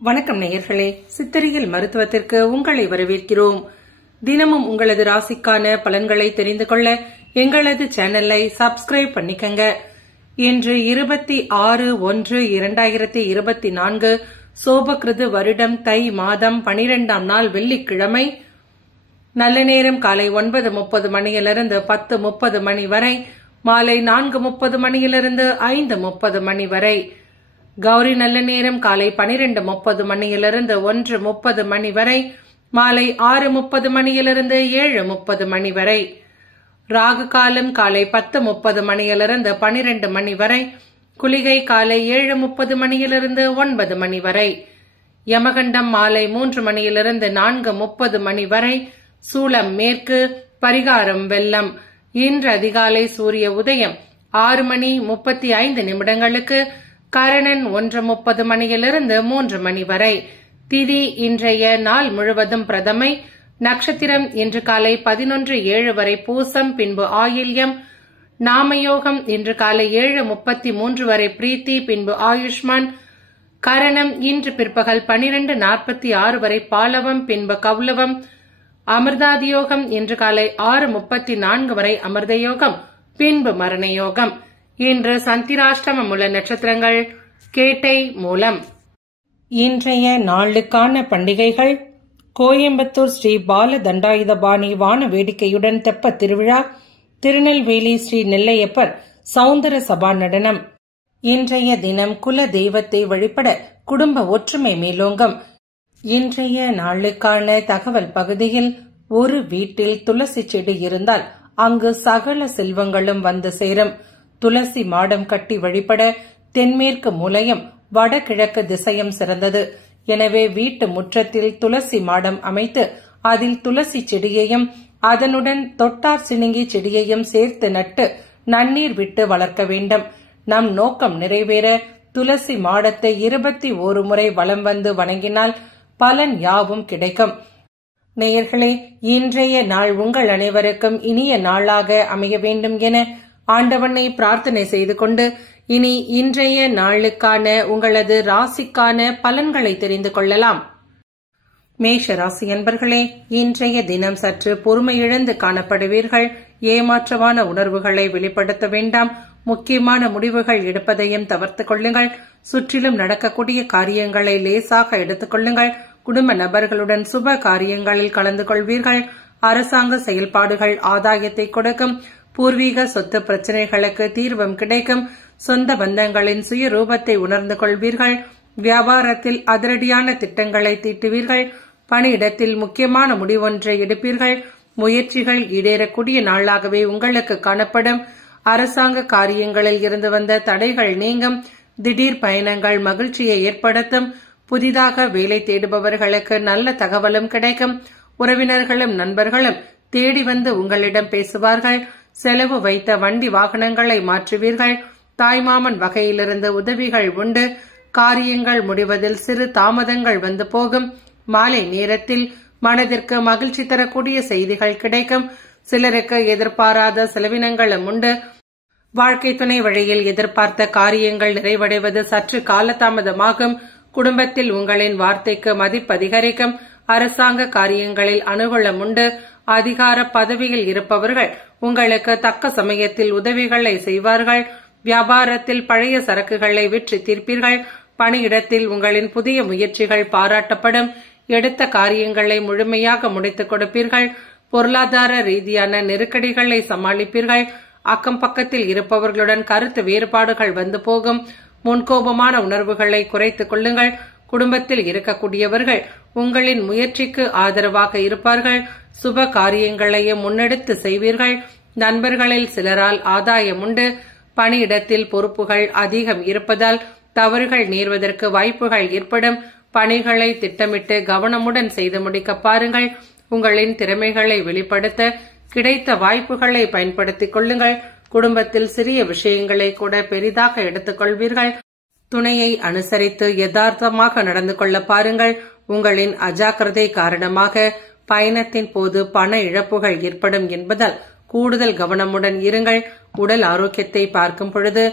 வணக்கம் நேயர்களே, சித்தரியல் மருத்துவத்திற்கு உங்களை வரவேற்கிறோம். தினமும் உங்களது ராசிக்கான பலன்களை தெரிந்து கொள்ள எங்களது சேனலை சப்ஸ்கிரைப் பண்ணிக்கங்க. இன்று 26/1/2024 சோபகிருது வருடம் தை மாதம் 12ஆம் நாள் வெள்ளிக்கிழமை. நல்ல நேரம் காலை 9:30 மணியிலிருந்து 10:30 மணி வரை, மாலை 4:30 மணியிலிருந்து 5:30 மணி வரை. கௌரி நல்ல நேரம் காலை 12:30 மணியிலிருந்து 1:30 மணி வரை, மாலை 6:30 மணியிலிருந்து 7:30 மணி வரை. ராகு காலம் காலை 10:30 மணியிலிருந்து 12 மணி வரை, குளிகை காலை 7:30 மணியிலிருந்து 9 மணி வரை. யமகண்டம் மாலை 3 மணியிலிருந்து 4:30 மணி வரை. சூலம் மேற்கு, பரிகாரம் வெள்ளம். இன்று அதிகாலை சூரிய உதயம் 6:35 கரணன் 1:30 மணியிலிருந்து 3 மணி வரை. திதி இன்றைய நாள் முழுவதும் பிரதமை. நட்சத்திரம் இன்று காலை 11:07 வரை பூசம், பின்பு ஆயில்யம். நாமயோகம் இன்று காலை 7:33 வரை பிரீத்தி, பின்பு ஆயுஷ்மான். கரணம் இன்று பிற்பகல் 12:46 வரை பாலவம், பின்பு கௌலவம். அமிர்தாதியோகம் இன்று காலை 6:34 வரை அமிர்தயோகம், பின்பு மரணயோகம். இன்று சந்திராஷ்டமம் உள்ள நட்சத்திரங்கள் கேட்டை, மூலம். இன்றைய நாளுக்கான பண்டிகைகள்: கோயம்புத்தூர் ஸ்ரீ பால தண்டாயுதபாணி வான வேடிக்கையுடன் தெப்ப திருவிழா, திருநெல்வேலி ஸ்ரீ நெல்லையப்பர் சௌந்தர சபா நடனம். இன்றைய தினம் குல தெய்வத்தை வழிபட குடும்ப ஒற்றுமை மேலோங்கம். இன்றைய நாளுக்கான தகவல் பகுதியில்: ஒரு வீட்டில் துளசி செடி இருந்தால் அங்கு சகல செல்வங்களும் வந்து சேரும். துளசி மாடம் கட்டி வழிபட தென்மேற்கு மூலையும் வடகிழக்கு திசையும் சிறந்தது. எனவே வீட்டு முற்றத்தில் துளசி மாடம் அமைத்து அதில் துளசி செடியையும் அதனுடன் தொட்டார் சினுங்கி செடியையும் சேர்த்து நட்டு நன்னீர் விட்டு வளர்க்க வேண்டும். நம் நோக்கம் நிறைவேற துளசி மாடத்தை 21 முறை வலம் வந்து வணங்கினால் பலன் யாவும் கிடைக்கும். நேயர்களே, இன்றைய நாள் உங்கள் அனைவருக்கும் இனிய நாளாக அமைய வேண்டும் என ஆண்டவனை பிரார்த்தனை செய்து கொண்டு இனி இன்றைய நாளுக்கான உங்களது ராசிக்கான பலன்களை தெரிந்து கொள்ளலாம். மேஷ ராசி அன்பர்களே, இன்றைய தினம் சற்று பொறுமை இழந்து காணப்படுவீர்கள். ஏமாற்றமான உணர்வுகளை வெளிப்படுத்த வேண்டாம். முக்கியமான முடிவுகள் எடுப்பதையும் தவிர்த்துக் கொள்ளுங்கள். சுற்றிலும் நடக்கக்கூடிய காரியங்களை லேசாக எடுத்துக் கொள்ளுங்கள். குடும்ப நபர்களுடன் சுப காரியங்களில் கலந்து கொள்வீர்கள். அரசாங்க செயல்பாடுகள் ஆதாயத்தை கொடுக்கும். பூர்வீக சொத்து பிரச்சனைகளுக்கு தீர்வும் கிடைக்கும். சொந்த பந்தங்களின் சுய ரூபத்தை உணர்ந்து கொள்வீர்கள். வியாபாரத்தில் அதிரடியான திட்டங்களை தீட்டுவீர்கள். பணியிடத்தில் முக்கியமான முடிவொன்றை எடுப்பீர்கள். முயற்சிகள் ஈடேறக்கூடிய நாளாகவே உங்களுக்கு காணப்படும். அரசாங்க காரியங்களில் இருந்து வந்த தடைகள் நீங்கும். திடீர் பயணங்கள் மகிழ்ச்சியை ஏற்படுத்தும். புதிதாக வேலை தேடுபவர்களுக்கு நல்ல தகவலும் கிடைக்கும். உறவினர்களும் நண்பர்களும் தேடி வந்து உங்களிடம் பேசுவார்கள். செலவு வைத்த வண்டி வாகனங்களை மாற்றுவீர்கள். தாய்மாமன் வகையிலிருந்து உதவிகள் உண்டு. காரியங்கள் முடிவதில் சிறு தாமதங்கள் வந்து போகும். மாலை நேரத்தில் மனதிற்கு மகிழ்ச்சி தரக்கூடிய செய்திகள் கிடைக்கும். சிலருக்கு எதிர்பாராத செலவினங்களும் உண்டு. வாழ்க்கை துணை வழியில் எதிர்பார்த்த காரியங்கள் நிறைவடைவது சற்று காலதாமதமாகும். குடும்பத்தில் உங்களின் வார்த்தைக்கு மதிப்பு அதிகரிக்கும். அரசாங்க காரியங்களில் அனுகூலம் உண்டு. அதிகார பதவியில் இருப்பவர்கள் உங்களுக்கு தக்க சமயத்தில் உதவிகளை செய்வார்கள். வியாபாரத்தில் பழைய சரக்குகளை விற்று தீர்ப்பீர்கள். பணியிடத்தில் உங்களின் புதிய முயற்சிகள் பாராட்டப்படும். எடுத்த காரியங்களை முழுமையாக முடித்துக் கொடுப்பீர்கள். பொருளாதார ரீதியான நெருக்கடிகளை சமாளிப்பீர்கள். அக்கம் பக்கத்தில் இருப்பவர்களுடன் கருத்து வேறுபாடுகள் வந்து போகும். முன்கோபமான உணர்வுகளை குறைத்துக் கொள்ளுங்கள். குடும்பத்தில் இருக்கக்கூடியவர்கள் உங்களின் முயற்சிக்கு ஆதரவாக இருப்பார்கள். சுப காரியங்களையும் முன்னெடுத்து செய்வீர்கள். நண்பர்களில் சிலரால் ஆதாயம் உண்டு. பணியிடத்தில் பொறுப்புகள் அதிகம் இருப்பதால் தவறுகள் நேர்வதற்கு வாய்ப்புகள் ஏற்படும். பணிகளை திட்டமிட்டு கவனமுடன் செய்து முடிக்க பாருங்கள். உங்களின் திறமைகளை வெளிப்படுத்த கிடைத்த வாய்ப்புகளை பயன்படுத்திக் கொள்ளுங்கள். குடும்பத்தில் சிறிய விஷயங்களை கூட பெரிதாக எடுத்துக் கொள்வீர்கள். துணையை அனுசரித்து யதார்த்தமாக நடந்து கொள்ள பாருங்கள். உங்களின் அஜாக்கிரதை காரணமாக பயணத்தின் போது பண இழப்புகள் ஏற்படும் என்பதால் கூடுதல் கவனமுடன் இருங்கள். உடல் ஆரோக்கியத்தை பார்க்கும் பொழுது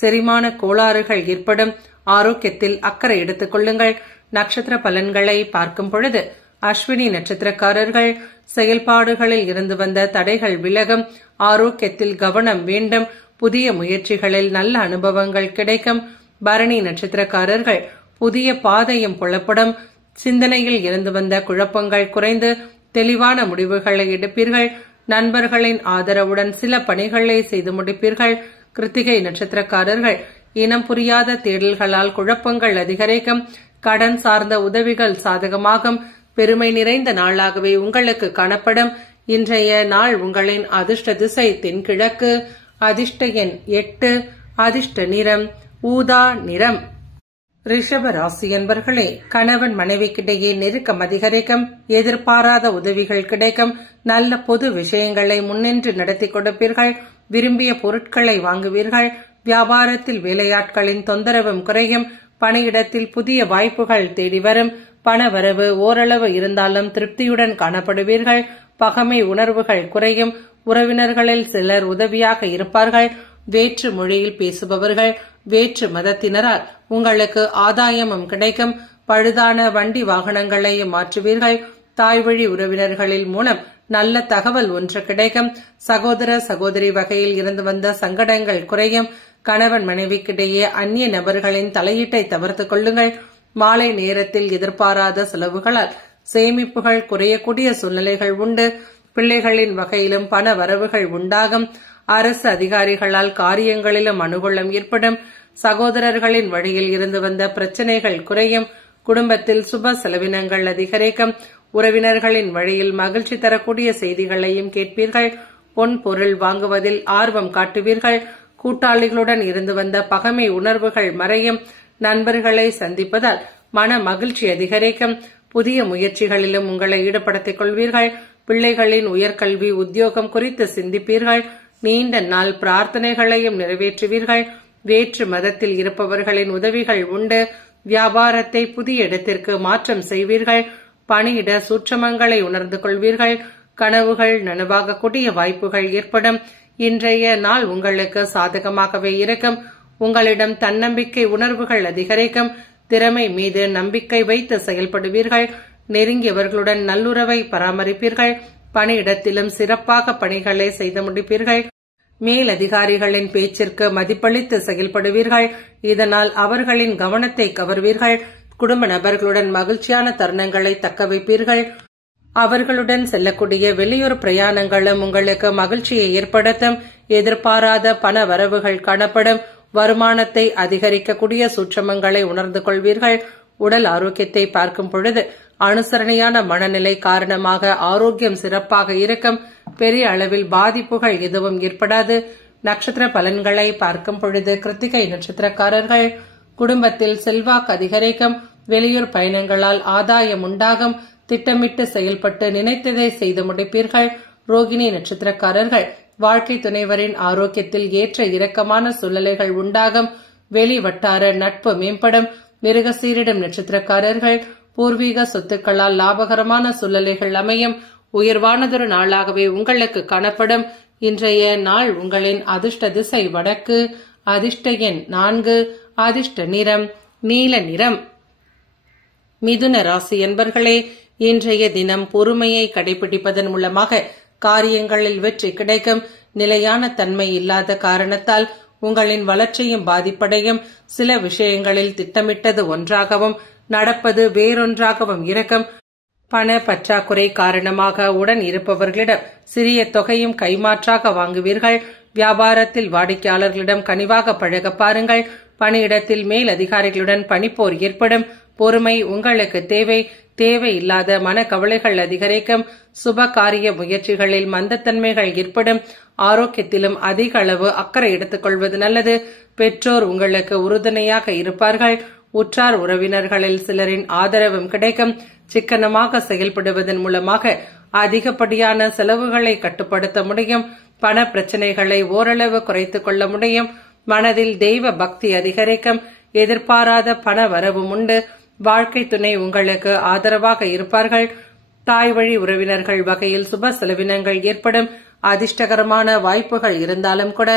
செரிமான கோளாறுகள் ஏற்படும். ஆரோக்கியத்தில் அக்கறை எடுத்துக் கொள்ளுங்கள். நட்சத்திர பலன்களை பார்க்கும் பொழுது அஸ்வினி நட்சத்திரக்காரர்கள் செயல்பாடுகளில் இருந்து வந்த தடைகள் விலகும், ஆரோக்கியத்தில் கவனம் வேண்டும், புதிய முயற்சிகளில் நல்ல அனுபவங்கள் கிடைக்கும். பரணி நட்சத்திரக்காரர்கள் புதிய பாதையும் புலப்படும், சிந்தனையில் இருந்து வந்த குழப்பங்கள் குறைந்து தெளிவான முடிவுகளை எடுப்பீர்கள். நண்பர்களின் ஆதரவுடன் சில பணிகளை செய்து முடிப்பீர்கள். கிருத்திகை நட்சத்திரக்காரர்கள் இனம் புரியாத தேடல்களால் குழப்பங்கள் அதிகரிக்கும், கடன் சார்ந்த உதவிகள் சாதகமாகும், பெருமை நிறைந்த நாளாகவே உங்களுக்கு காணப்படும். இன்றைய நாள் உங்களின் அதிர்ஷ்ட திசை தென்கிழக்கு, அதிர்ஷ்ட எண் 8, அதிர்ஷ்ட நிறம் ஊதா நிறம். ரிஷப ராசி என்பர்களே, கணவன் மனைவிக்கிடையே நெருக்கம் அதிகரிக்கும், எதிர்பாராத உதவிகள் கிடைக்கும், நல்ல பொது விஷயங்களை முன்னின்று நடத்தி கொடுப்பீர்கள், விரும்பிய பொருட்களை வாங்குவீர்கள், வியாபாரத்தில் வேலையாட்களின் தொந்தரவும் குறையும், பணியிடத்தில் புதிய வாய்ப்புகள் தேடி வரும், பணவரவு ஓரளவு இருந்தாலும் திருப்தியுடன் காணப்படுவீர்கள், பகைமை உணர்வுகள் குறையும், உறவினர்களில் சிலர் உதவியாக இருப்பார்கள், வேற்று மொழியில் பேசுபவர்கள், வேற்று மதத்தினரால் உங்களுக்கு ஆதாயமும் கிடைக்கும், பழுதான வண்டி வாகனங்களையும் மாற்றுவீர்கள், தாய்வழி உறவினர்களின் மூலம் நல்ல தகவல் ஒன்று கிடைக்கும், சகோதர சகோதரி வகையில் இருந்து வந்த சங்கடங்கள் குறையும், கணவன் மனைவிக்கிடையே அந்நிய நபர்களின் தலையீட்டை தவிர்த்துக் கொள்ளுங்கள், மாலை நேரத்தில் எதிர்பாராத செலவுகளால் சேமிப்புகள் குறையக்கூடிய சூழ்நிலைகள் உண்டு, பிள்ளைகளின் வகையிலும் பண வரவுகள் உண்டாகும், அரசு அதிகாரிகளால் காரியங்களிலும் அனுகூலம் ஏற்படும், சகோதரர்களின் வழியில் இருந்து வந்த பிரச்சனைகள் குறையும், குடும்பத்தில் சுப செலவினங்கள் அதிகரிக்கும், உறவினர்களின் வழியில் மகிழ்ச்சி தரக்கூடிய செய்திகளையும் கேட்பீர்கள், பொன் பொருள் வாங்குவதில் ஆர்வம் காட்டுவீர்கள், கூட்டாளிகளுடன் இருந்து வந்த பகைமை உணர்வுகள் மறையும், நண்பர்களை சந்திப்பதால் மன மகிழ்ச்சி அதிகரிக்கும், புதிய முயற்சிகளிலும் உங்களை ஈடுபடுத்திக் கொள்வீர்கள், பிள்ளைகளின் உயர்கல்வி உத்தியோகம் குறித்து சிந்திப்பீர்கள், நீண்ட நாள் பிரார்த்தனைகளையும் நிறைவேற்றுவீர்கள், வேற்று மதத்தில் இருப்பவர்களின் உதவிகள் உண்டு, வியாபாரத்தை புதிய இடத்திற்கு மாற்றம் செய்வீர்கள், பணியிட சூட்சமங்களை உணர்ந்து கொள்வீர்கள், கனவுகள் நனவாகக்கூடிய வாய்ப்புகள் ஏற்படும். இன்றைய நாள் உங்களுக்கு சாதகமாகவே இருக்கும், உங்களிடம் தன்னம்பிக்கை உணர்வுகள் அதிகரிக்கும், திறமை மீது நம்பிக்கை வைத்து செயல்படுவீர்கள், நெருங்கியவர்களுடன் நல்லுறவை பராமரிப்பீர்கள், பணியிடத்திலும் சிறப்பாக பணிகளை செய்து முடிப்பீர்கள், மேலதிகாரிகளின் பேச்சிற்கு மதிப்பளித்து செயல்படுவீர்கள், இதனால் அவர்களின் கவனத்தை கவர்வீர்கள், குடும்ப நபர்களுடன் மகிழ்ச்சியான தருணங்களை தக்க வைப்பீர்கள், அவர்களுடன் செல்லக்கூடிய வெளியூர் பிரயாணங்களும் உங்களுக்கு மகிழ்ச்சியை ஏற்படுத்தும், எதிர்பாராத பண வரவுகள் காணப்படும், வருமானத்தை அதிகரிக்கக்கூடிய சூட்சமங்களை உணர்ந்து கொள்வீர்கள், உடல் ஆரோக்கியத்தை பார்க்கும் பொழுது அனுசரணையான மனநிலை காரணமாக ஆரோக்கியம் சிறப்பாக இருக்கும், பெரிய அளவில் பாதிப்புகள் எதுவும் ஏற்படாது. நட்சத்திர பலன்களை பார்க்கும் பொழுது கிருத்திகை நட்சத்திரக்காரர்கள் குடும்பத்தில் செல்வாக்கு அதிகரிக்கும், வெளியூர் பயணங்களால் ஆதாயம் உண்டாகும், திட்டமிட்டு செயல்பட்டு நினைத்ததை செய்து முடிப்பீர்கள். ரோகிணி நட்சத்திரக்காரர்கள் வாழ்க்கை துணைவரின் ஆரோக்கியத்தில் ஏற்ற இறக்கமான சூழ்நிலைகள் உண்டாகும், வெளி வட்டார நட்பு மேம்படும். மிருகசீரிடம் நட்சத்திரக்காரர்கள் பூர்வீக சொத்துக்களால் லாபகரமான சூழ்நிலைகள் அமையும், உயர்வானதொரு நாளாகவே உங்களுக்கு காணப்படும். இன்றைய நாள் உங்களின் அதிர்ஷ்ட திசை வடக்கு, அதிர்ஷ்ட எண் 4, அதிர்ஷ்ட நிறம் நீல நிறம். மிதுன ராசி என்பர்களே, இன்றைய தினம் பொறுமையை கடைபிடிப்பதன் மூலமாக காரியங்களில் வெற்றி கிடைக்கும், நிலையான தன்மை இல்லாத காரணத்தால் உங்களின் வளர்ச்சியும் பாதிப்படையும், சில விஷயங்களில் திட்டமிட்டது ஒன்றாகவும் நடப்பது வேறொன்றாகவும் இருக்கும், பண பற்றாக்குறை காரணமாக உடன் இருப்பவர்களிடம் சிறிய தொகையும் கைமாற்றாக வாங்குவீர்கள், வியாபாரத்தில் வாடிக்கையாளர்களிடம் கனிவாக பழக பாருங்கள், பணியிடத்தில் மேல் அதிகாரிகளுடன் பணிப்போர் ஏற்படும், பொறுமை உங்களுக்கு தேவை, தேவையில்லாத மனக்கவலைகள் அதிகரிக்கும், சுப காரிய முயற்சிகளில் மந்தத்தன்மைகள் ஏற்படும், ஆரோக்கியத்திலும் அதிக அளவு அக்கறை எடுத்துக் கொள்வது நல்லது, பெற்றோர் உங்களுக்கு உறுதுணையாக இருப்பார்கள், உற்றார் உறவினர்களில் சிலரின் ஆதரவும் கிடைக்கும், சிக்கனமாக செயல்படுவதன் மூலமாக அதிகப்படியான செலவுகளை கட்டுப்படுத்த முடியும், பண பிரச்சனைகளை ஓரளவு குறைத்துக் கொள்ள முடியும், மனதில் தெய்வ பக்தி அதிகரிக்கும், எதிர்பாராத பண வரவும் உண்டு, வாழ்க்கை துணை உங்களுக்கு ஆதரவாக இருப்பார்கள், தாய் வழி உறவினர்கள் வகையில் சுப செலவினங்கள் ஏற்படும், அதிர்ஷ்டகரமான வாய்ப்புகள் இருந்தாலும் கூட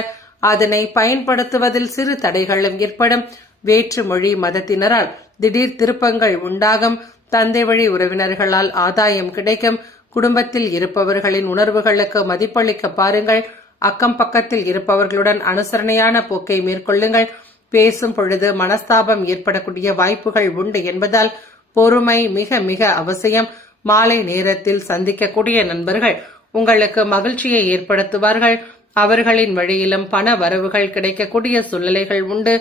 அதனை பயன்படுத்துவதில் சிறு தடைகளும் ஏற்படும், வேற்று மொழி மதத்தினரால் திடீர் திருப்பங்கள் உண்டாகும். தந்தை வழி உறவினர்களால் ஆதாயம் கிடைக்கும். குடும்பத்தில் இருப்பவர்களின் உணர்வுகளுக்கு மதிப்பளிக்க பாருங்கள். அக்கம் பக்கத்தில் இருப்பவர்களுடன் அனுசரணையான போக்கை மேற்கொள்ளுங்கள். பேசும் பொழுது மனஸ்தாபம் ஏற்படக்கூடிய வாய்ப்புகள் உண்டு என்பதால் பொறுமை மிக மிக அவசியம். மாலை நேரத்தில் சந்திக்கக்கூடிய நண்பர்கள் உங்களுக்கு மகிழ்ச்சியை ஏற்படுத்துவார்கள். அவர்களின் வழியிலும் பண வரவுகள் கிடைக்கக்கூடிய சூழ்நிலைகள் உண்டு.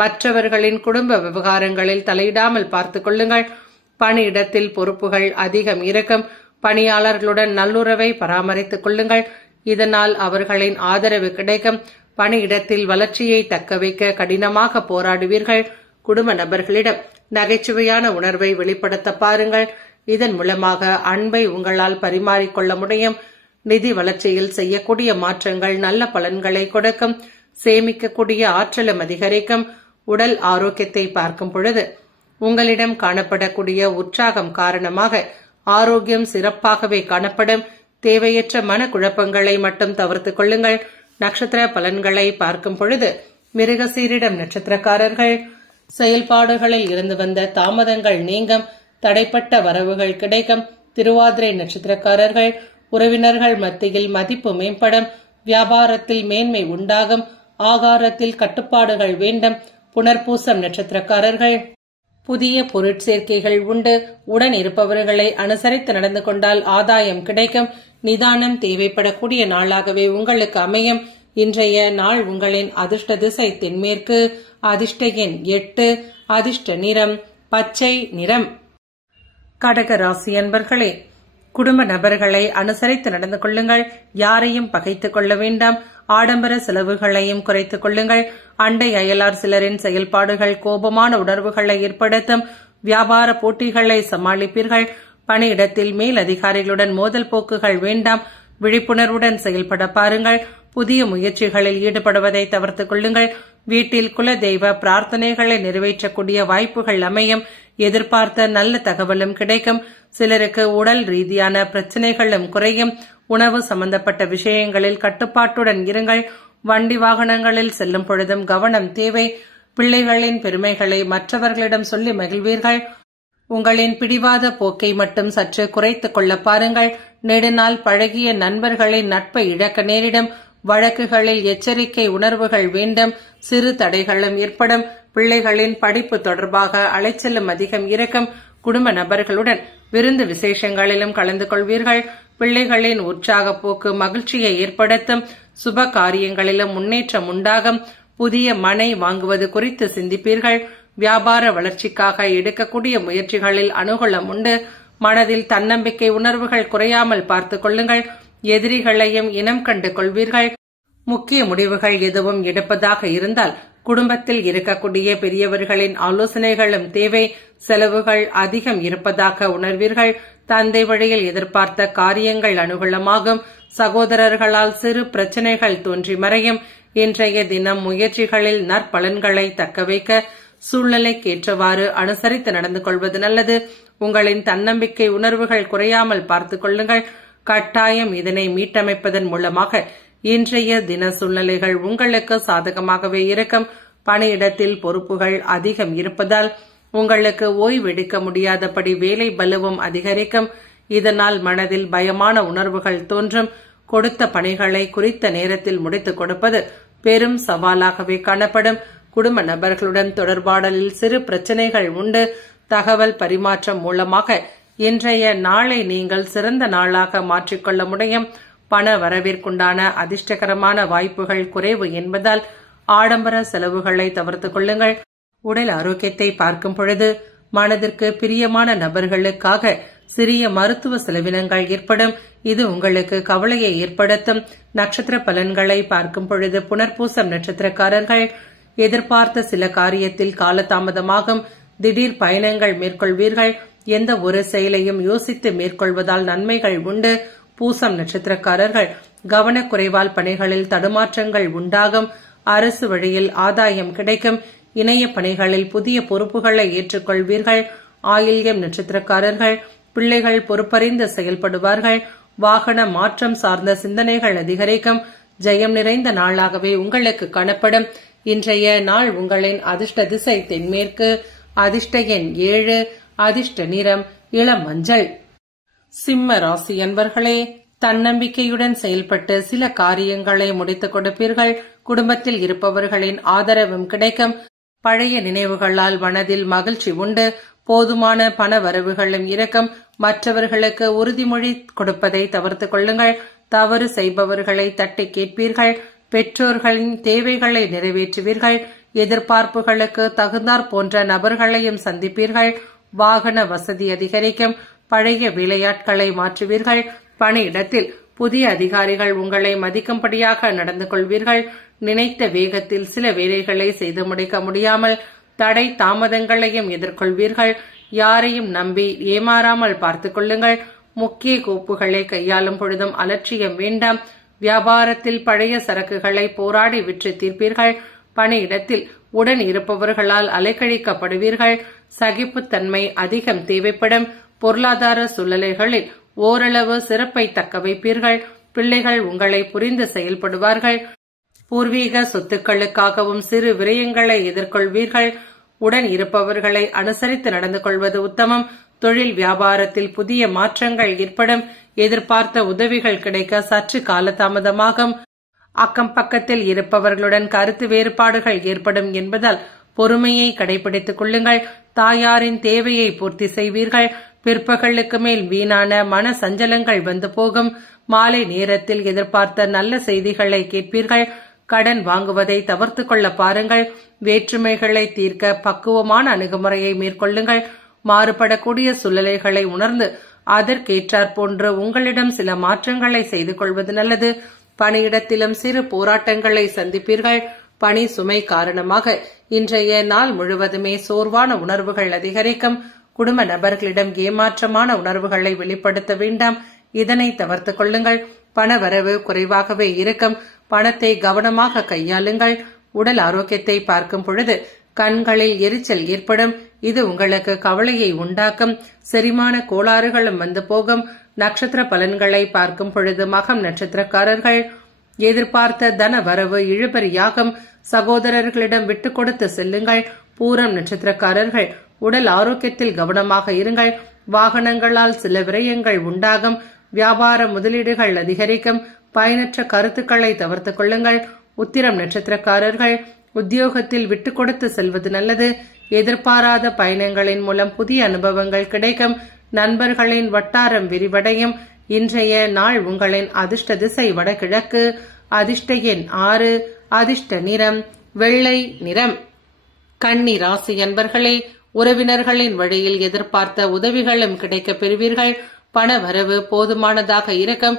மற்றவர்களின் குடும்ப விவகாரங்களில் தலையிடாமல் பார்த்துக் கொள்ளுங்கள். பணியிடத்தில் பொறுப்புகள் அதிகம் இருக்கும். பணியாளர்களுடன் நல்லுறவை பராமரித்துக் கொள்ளுங்கள். இதனால் அவர்களின் ஆதரவு கிடைக்கும். பணியிடத்தில் வளர்ச்சியை தக்கவைக்க கடினமாக போராடுவீர்கள். குடும்ப நபர்களிடம் நகைச்சுவையான உணர்வை வெளிப்படுத்த பாருங்கள். இதன் மூலமாக அன்பை உங்களால் பரிமாறிக்கொள்ள முடியும். நிதி வளர்ச்சியில் செய்யக்கூடிய மாற்றங்கள் நல்ல பலன்களை கொடுக்கும். சேமிக்கக்கூடிய ஆற்றலும் அதிகரிக்கும். உடல் ஆரோக்கியத்தை பார்க்கும் பொழுது உங்களிடம் காணப்படக்கூடிய உற்சாகம் காரணமாக ஆரோக்கியம் சிறப்பாகவே காணப்படும். தேவையற்ற மனக்குழப்பங்களை மட்டும் தவிர்த்துக் கொள்ளுங்கள். நட்சத்திர பலன்களை பார்க்கும் பொழுது மிருகசீரிடம் நட்சத்திரக்காரர்கள் செயல்பாடுகளில் இருந்து வந்த தாமதங்கள் நீங்கும். தடைப்பட்ட வரவுகள் கிடைக்கும். திருவாதிரை நட்சத்திரக்காரர்கள் உறவினர்கள் மத்தியில் மதிப்பு மேம்படும். வியாபாரத்தில் மேன்மை உண்டாகும். ஆகாரத்தில் கட்டுப்பாடுகள் வேண்டும். புனர்பூசம் நட்சத்திரக்காரர்கள் புதிய பொருட்சேர்க்கைகள் உண்டு. உடன் இருப்பவர்களை அனுசரித்து நடந்து கொண்டால் ஆதாயம் கிடைக்கும். நிதானம் தேவைப்படக்கூடிய நாளாகவே உங்களுக்கு அமையும். இன்றைய நாள் உங்களின் அதிர்ஷ்ட திசை தென்மேற்கு. அதிர்ஷ்ட எண் 8. அதிர்ஷ்ட நிறம் பச்சை நிறம். கடக ராசி அன்பர்களே, குடும்ப நபர்களை அனுசரித்து நடந்து கொள்ளுங்கள். யாரையும் பகைத்துக் கொள்ள வேண்டாம். ஆடம்பர செலவுகளையும் குறைத்துக் கொள்ளுங்கள். அண்டை அயலார் சிலரின் செயல்பாடுகள் கோபமான உணர்வுகளை ஏற்படுத்தும். வியாபார போட்டிகளை சமாளிப்பீர்கள். பணியிடத்தில் மேல் அதிகாரிகளுடன் மோதல் போக்குகள் வேண்டாம். விழிப்புணர்வுடன் செயல்பட பாருங்கள். புதிய முயற்சிகளில் ஈடுபடுவதை தவிர்த்துக் கொள்ளுங்கள். வீட்டில் குலதெய்வ பிரார்த்தனைகளை நிறைவேற்றக்கூடிய வாய்ப்புகள் அமையும். எதிர்பார்த்த நல்ல தகவலும் கிடைக்கும். சிலருக்கு உடல் ரீதியான பிரச்சனைகளும் குறையும். உணவு சம்பந்தப்பட்ட விஷயங்களில் கட்டுப்பாட்டுடன் இருங்கள். வண்டி வாகனங்களில் செல்லும் பொழுதும் கவனம் தேவை. பிள்ளைகளின் பெருமைகளை மற்றவர்களிடம் சொல்லி மகிழ்வீர்கள். உங்களின் பிடிவாத போக்கை மட்டும் சற்று குறைத்துக் கொள்ள பாருங்கள். நெடுநாள் பழகிய நண்பர்களின் நட்பை இழக்க நேரிடும். வழக்குகளில் எச்சரிக்கை உணர்வுகள் வேண்டும். சிறு தடைகளும் ஏற்படும். பிள்ளைகளின் படிப்பு தொடர்பாக அலைச்சலும் அதிகம் இருக்கும். குடும்ப நபர்களுடன் விருந்து விசேஷங்களிலும் கலந்து கொள்வீர்கள். பிள்ளைகளின் உற்சாக போக்கு மகிழ்ச்சியை ஏற்படுத்தும். சுப காரியங்களிலும் முன்னேற்றம் உண்டாகும். புதிய மனை வாங்குவது குறித்து சிந்திப்பீர்கள். வியாபார வளர்ச்சிக்காக எடுக்கக்கூடிய முயற்சிகளில் அனுகூலம் உண்டு. மனதில் தன்னம்பிக்கை உணர்வுகள் குறையாமல் பார்த்துக் கொள்ளுங்கள். எதிரிகளையும் இனம் கண்டு கொள்வீர்கள். முக்கிய முடிவுகள் எதுவும் எடுப்பதாக இருந்தால் குடும்பத்தில் இருக்கக்கூடிய பெரியவர்களின் ஆலோசனைகளும் தேவை. செலவுகள் அதிகம் இருப்பதாக உணர்வீர்கள். தந்தை வழியில் எதிர்பார்த்த காரியங்கள் அனுகூலமாகும். சகோதரர்களால் சிறு பிரச்சனைகள் தோன்றி மறையும். இன்றைய தினம் முயற்சிகளில் நற்பலன்களை தக்கவைக்க சூழ்நிலைக்கேற்றவாறு அனுசரித்து நடந்து கொள்வது நல்லது. உங்களின் தன்னம்பிக்கை உணர்வுகள் குறையாமல் பார்த்துக் கொள்ளுங்கள். கட்டாயம் இதனை மீட்டமைப்பதன் மூலமாக இன்றைய தின சூழ்நிலைகள் உங்களுக்கு சாதகமாகவே இருக்கும். பணியிடத்தில் பொறுப்புகள் அதிகம் இருப்பதால் உங்களுக்கு ஓய்வெடுக்க முடியாதபடி வேலை பலுவும் அதிகரிக்கும். இதனால் மனதில் பயமான உணர்வுகள் தோன்றும். கொடுத்த பணிகளை குறித்த நேரத்தில் முடித்துக் கொடுப்பது பெரும் சவாலாகவே காணப்படும். குடும்ப நபர்களுடன் தொடர்பாடலில் சிறு பிரச்சனைகள் உண்டு. தகவல் பரிமாற்றம் மூலமாக இன்றைய நாளை நீங்கள் சிறந்த நாளாக மாற்றிக்கொள்ள முடியும். பண வரவிற்குண்டான அதிர்ஷ்டகரமான வாய்ப்புகள் குறைவு என்பதால் ஆடம்பர செலவுகளை தவிர்த்துக் கொள்ளுங்கள். உடல் ஆரோக்கியத்தை பார்க்கும் பொழுது மனதிற்கு பிரியமான நபர்களுக்காக சிறிய மருத்துவ செலவினங்கள் ஏற்படும். இது உங்களுக்கு கவலையை ஏற்படுத்தும். நட்சத்திர பலன்களை பார்க்கும் பொழுது புனர்பூசம் நட்சத்திரக்காரர்கள் எதிர்பார்த்த சில காரியத்தில் காலதாமதமாகும். திடீர் பயணங்கள் மேற்கொள்வீர்கள். எந்த ஒரு செயலையும் யோசித்து மேற்கொள்வதால் நன்மைகள் உண்டு. பூசம் நட்சத்திரக்காரர்கள் கவனக்குறைவால் பணிகளில் தடுமாற்றங்கள் உண்டாகும். அரசு வழியில் ஆதாயம் கிடைக்கும். இணைய பணிகளில் புதிய பொறுப்புகளை ஏற்றுக்கொள்வீர்கள். ஆயில்யம் நட்சத்திரக்காரர்கள் பிள்ளைகள் பொறுப்பறிந்து செயல்படுவார்கள். வாகன மாற்றம் சார்ந்த சிந்தனைகள் அதிகரிக்கும். ஜெயம் நிறைந்த நாளாகவே உங்களுக்கு காணப்படும். இன்றைய நாள் உங்களின் அதிர்ஷ்ட திசை தென்மேற்கு. அதிர்ஷ்ட எண் 7, அதிர்ஷ்ட நிறம் இளம் மஞ்சள். சிம்ம ராசி அன்பர்களே, தன்னம்பிக்கையுடன் செயல்பட்டு சில காரியங்களை முடித்துக் கொடுப்பீர்கள். குடும்பத்தில் இருப்பவர்களின் ஆதரவும் கிடைக்கும். பழைய நினைவுகளால் மனதில் மகிழ்ச்சி உண்டு. போதுமான பண வரவுகளும் இருக்கும். மற்றவர்களுக்கு உறுதிமொழி கொடுப்பதை தவிர்த்துக் கொள்ளுங்கள். தவறு செய்பவர்களை தட்டி கேட்பீர்கள். பெற்றோர்களின் தேவைகளை நிறைவேற்றுவீர்கள். எதிர்பார்ப்புகளுக்கு தகுந்தாற் போன்ற நபர்களையும் சந்திப்பீர்கள். வாகன வசதி அதிகரிக்கும். பழைய விளையாட்களை மாற்றுவீர்கள். பணியிடத்தில் புதிய அதிகாரிகள் உங்களை மதிக்கும்படியாக நடந்து கொள்வீர்கள். நினைத்த வேகத்தில் சில வேலைகளை செய்து முடிக்க முடியாமல் தடை தாமதங்களையும் எதிர்கொள்வீர்கள். யாரையும் நம்பி ஏமாறாமல் பார்த்துக் கொள்ளுங்கள். முக்கிய கோப்புகளை கையாளும் பொழுதும் அலட்சியம் வேண்டாம். வியாபாரத்தில் பழைய சரக்குகளை போராடி விற்று தீர்ப்பீர்கள். பணியிடத்தில் உடன் இருப்பவர்களால் அலைக்கழிக்கப்படுவீர்கள். சகிப்புத்தன்மை அதிகம் தேவைப்படும். பொருளாதார சூழ்நிலைகளில் ஓரளவு சிறப்பை தக்க வைப்பீர்கள். பிள்ளைகள் உங்களை புரிந்து செயல்படுவார்கள். பூர்வீக சொத்துக்களுக்காகவும் சிறு விரயங்களை எதிர்கொள்வீர்கள். உடன் இருப்பவர்களை அனுசரித்து நடந்து கொள்வது உத்தமம். தொழில் வியாபாரத்தில் புதிய மாற்றங்கள் ஏற்படும். எதிர்பார்த்த உதவிகள் கிடைக்க சற்று காலதாமதமாகும். அக்கம் பக்கத்தில் இருப்பவர்களுடன் கருத்து வேறுபாடுகள் ஏற்படும் என்பதால் பொறுமையை கடைபிடித்துக் கொள்ளுங்கள். தாயாரின் தேவையை பூர்த்தி செய்வீர்கள். பிற்பகலுக்கு மேல் வீணான மன சஞ்சலங்கள் வந்து போகும். மாலை நேரத்தில் எதிர்பார்த்த நல்ல செய்திகளை கேட்பீர்கள். கடன் வாங்குவதை தவிர்த்துக் கொள்ள பாருங்கள். வேற்றுமைகளை தீர்க்க பக்குவமான அணுகுமுறையை மேற்கொள்ளுங்கள். மாறுபடக்கூடிய சூழ்நிலைகளை உணர்ந்து அதற்கேற்றாற் போன்று உங்களிடம் சில மாற்றங்களை செய்து கொள்வது நல்லது. பணியிடத்திலும் சிறு போராட்டங்களை சந்திப்பீர்கள். பணி சுமை காரணமாக இன்றைய நாள் முழுவதுமே சோர்வான உணர்வுகள் அதிகரிக்கும். குடும்ப நபர்களிடம் ஏமாற்றமான உணர்வுகளை வெளிப்படுத்த வேண்டாம். இதனை தவிர்த்துக் கொள்ளுங்கள். பணவரவு குறைவாகவே இருக்கும். பணத்தை கவனமாக கையாளுங்கள். உடல் ஆரோக்கியத்தை பார்க்கும் பொழுது கண்களில் எரிச்சல் ஏற்படும். இது உங்களுக்கு கவலையை உண்டாக்கும். செரிமான கோளாறுகளும் வந்து போகும். நட்சத்திர பலன்களை பார்க்கும் பொழுது மகம் நட்சத்திரக்காரர்கள் எதிர்பார்த்த தன வரவு இழுபறியாகும். சகோதரர்களிடம் விட்டுக் கொடுத்து செல்லுங்கள். பூரம் நட்சத்திரக்காரர்கள் உடல் ஆரோக்கியத்தில் கவனமாக இருங்கள். வாகனங்களால் சில விரயங்கள் உண்டாகும். வியாபார முதலீடுகள் அதிகரிக்கும். பயனற்ற கருத்துக்களை தவிர்த்துக் கொள்ளுங்கள். உத்திரம் நட்சத்திரக்காரர்கள் உத்தியோகத்தில் விட்டுக் கொடுத்து செல்வது நல்லது. எதிர்பாராத பயணங்களின் மூலம் புதிய அனுபவங்கள் கிடைக்கும். நண்பர்களின் வட்டாரம் விரிவடையும். இன்றைய நாள் உங்களின் அதிர்ஷ்ட திசை வடகிழக்கு. அதிர்ஷ்ட எண் 6, அதிர்ஷ்ட நிறம் வெள்ளை நிறம். கன்னி ராசி அன்பர்களே, உறவினர்களின் வழியில் எதிர்பார்த்த உதவிகளும் கிடைக்கப் பெறுவீர்கள். பண வரவு போதுமானதாக இருக்கும்.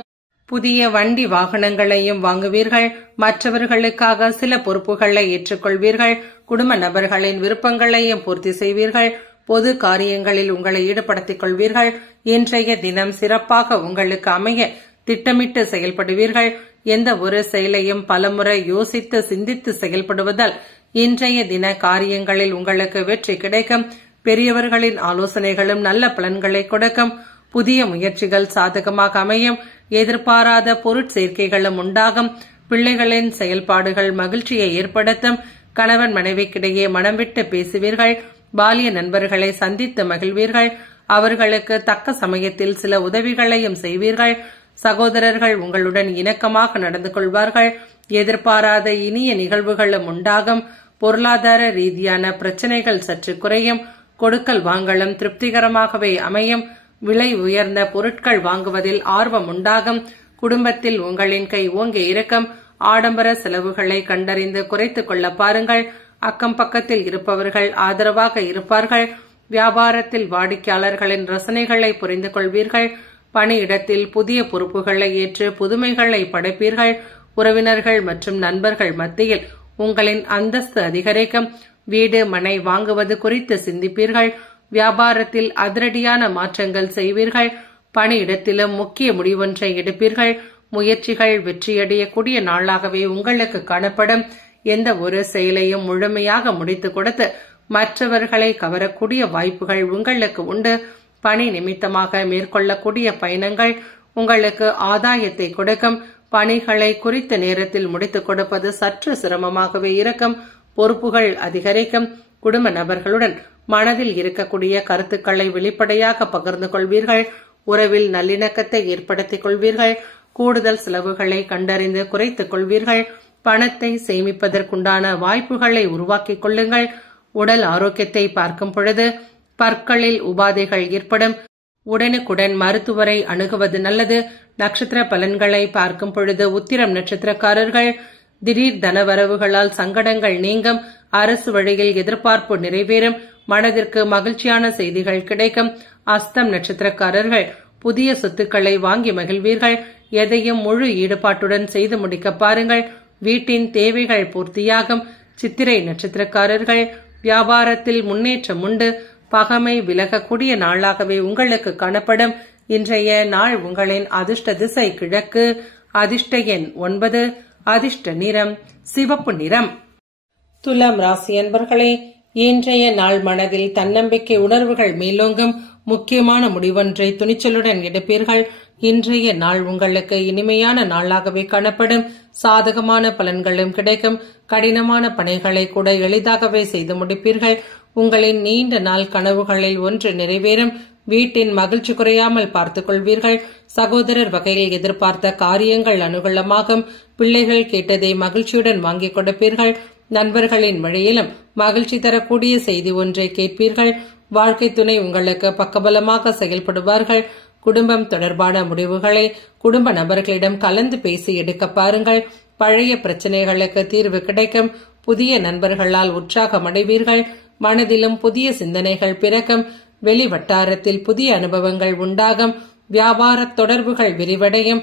புதிய வண்டி வாகனங்களையும் வாங்குவீர்கள். மற்றவர்களுக்காக சில பொறுப்புகளை ஏற்றுக்கொள்வீர்கள். குடும்ப நபர்களின் விருப்பங்களையும் பூர்த்தி செய்வீர்கள். பொது காரியங்களில் உங்களை ஈடுபடுத்திக் கொள்வீர்கள். இன்றைய தினம் சிறப்பாக உங்களுக்கு அமைய திட்டமிட்டு செயல்படுவீர்கள். எந்த ஒரு செயலையும் பலமுறை யோசித்து சிந்தித்து செயல்படுவதால் இன்றைய தின காரியங்களில் உங்களுக்கு வெற்றி கிடைக்கும். பெரியவர்களின் ஆலோசனைகளும் நல்ல பலன்களை கொடுக்கும். புதிய முயற்சிகள் சாதகமாக அமையும். எதிர்பாராத பொருட்சேர்க்கைகளும் உண்டாகும். பிள்ளைகளின் செயல்பாடுகள் மகிழ்ச்சியை ஏற்படுத்தும். கணவன் மனைவிக்கிடையே மனம் விட்டு பேசுவீர்கள். பாலிய நண்பர்களை சந்தித்து மகிழ்வீர்கள். அவர்களுக்கு தக்க சமயத்தில் சில உதவிகளையும் செய்வீர்கள். சகோதரர்கள் உங்களுடன் இணக்கமாக நடந்து கொள்வார்கள். எதிர்பாராத இனிய நிகழ்வுகளும் உண்டாகும். பொருளாதார ரீதியான பிரச்சனைகள் சற்று குறையும். கொடுக்கல் வாங்கலும் திருப்திகரமாகவே அமையும். விலை உயர்ந்த பொருட்கள் வாங்குவதில் ஆர்வம் உண்டாகும். குடும்பத்தில் உங்களின் கை ஓங்கி இருக்கும். ஆடம்பர செலவுகளை கண்டறிந்து குறைத்துக் கொள்ள பாருங்கள். அக்கம் பக்கத்தில் இருப்பவர்கள் ஆதரவாக இருப்பார்கள். வியாபாரத்தில் வாடிக்கையாளர்களின் ரசனைகளை புரிந்து கொள்வீர்கள். பணியிடத்தில் புதிய பொறுப்புகளை ஏற்று புதுமைகளை படைப்பீர்கள். உறவினர்கள் மற்றும் நண்பர்கள் மத்தியில் உங்களின் அந்தஸ்து அதிகரிக்கும். வீடு மனை வாங்குவது குறித்து சிந்திப்பீர்கள். வியாபாரத்தில் அதிரடியான மாற்றங்கள் செய்வீர்கள். பணியிடத்திலும் முக்கிய முடிவொன்றை எடுப்பீர்கள். முயற்சிகள் வெற்றியடையக்கூடிய நாளாகவே உங்களுக்கு காணப்படும். எந்த ஒரு செயலையும் முழுமையாக முடித்துக் கொடுத்து மற்றவர்களை கவரக்கூடிய வாய்ப்புகள் உங்களுக்கு உண்டு. பணி நிமித்தமாக மேற்கொள்ளக்கூடிய பயணங்கள் உங்களுக்கு ஆதாயத்தை கொடுக்கும். பணிகளை குறித்த நேரத்தில் முடித்துக் கொடுப்பது சற்று சிரமமாகவே இருக்கும். பொறுப்புகள் அதிகரிக்கும். குடும்ப நபர்களுடன் மனதில் இருக்கக்கூடிய கருத்துக்களை வெளிப்படையாக பகிர்ந்து கொள்வீர்கள். உறவில் நல்லிணக்கத்தை ஏற்படுத்திக் கொள்வீர்கள். கூடுதல் செலவுகளை கண்டறிந்து குறைத்துக் கொள்வீர்கள். பணத்தை சேமிப்பதற்குண்டான வாய்ப்புகளை உருவாக்கிக் கொள்ளுங்கள். உடல் ஆரோக்கியத்தை பார்க்கும் பொழுது பற்களில் உபாதைகள் ஏற்படும். உடனுக்குடன் மருத்துவரை அணுகுவது நல்லது. நட்சத்திர பலன்களை பார்க்கும் பொழுது உத்திரம் நட்சத்திரக்காரர்கள் திடீர் தனவரவுகளால் சங்கடங்கள் நீங்கும். அரசு வழியில் எதிர்பார்ப்பு நிறைவேறும். மனதிற்கு மகிழ்ச்சியான செய்திகள் கிடைக்கும். அஸ்தம் நட்சத்திரக்காரர்கள் புதிய சொத்துக்களை வாங்கி மகிழ்வீர்கள். எதையும் முழு ஈடுபாட்டுடன் செய்து முடிக்க பாருங்கள். வீட்டின் தேவைகள் பூர்த்தியாகும். சித்திரை நட்சத்திரக்காரர்கள் வியாபாரத்தில் முன்னேற்றம் உண்டு. பகமை விலகக்கூடிய நாளாகவே உங்களுக்கு காணப்படும். இன்றைய நாள் உங்களின் அதிர்ஷ்ட திசை கிழக்கு. அதிர்ஷ்ட எண் 9. அதிர்ஷ்ட நிறம் சிவப்பு நிறம். துலாம் ராசி அன்பர்களே, இன்றைய நாள் மனதில் தன்னம்பிக்கை உணர்வுகள் மேலோங்கும். முக்கியமான முடிவொன்றை துணிச்சலுடன் எடுப்பீர்கள். இன்றைய நாள் உங்களுக்கு இனிமையான நாளாகவே காணப்படும். சாதகமான பலன்களும் கிடைக்கும். கடினமான பணிகளை கூட எளிதாகவே செய்து முடிப்பீர்கள். உங்களின் நீண்ட நாள் கனவுகளில் ஒன்று நிறைவேறும். வீட்டின் மகிழ்ச்சி குறையாமல் பார்த்துக் கொள்வீர்கள். சகோதரர் வகையில் எதிர்பார்த்த காரியங்கள் அனுகூலமாகும். பிள்ளைகள் கேட்டதை மகிழ்ச்சியுடன் வாங்கிக் கொடுப்பீர்கள். நண்பர்களின் வழியிலும் மகிழ்ச்சி தரக்கூடிய செய்தி ஒன்றை கேட்பீர்கள். வாழ்க்கை துணை உங்களுக்கு பக்கபலமாக செயல்படுவார்கள். குடும்பம் தொடர்பான முடிவுகளை குடும்ப நபர்களிடம் கலந்து பேசி எடுக்க பாருங்கள். பழைய பிரச்சனைகளுக்கு தீர்வு கிடைக்கும். புதிய நண்பர்களால் உற்சாகம் அடைவீர்கள். மனதிலும் புதிய சிந்தனைகள் பிறக்கும். வெளி வட்டாரத்தில் புதிய அனுபவங்கள் உண்டாகும். வியாபார தொடர்புகள் விரிவடையும்.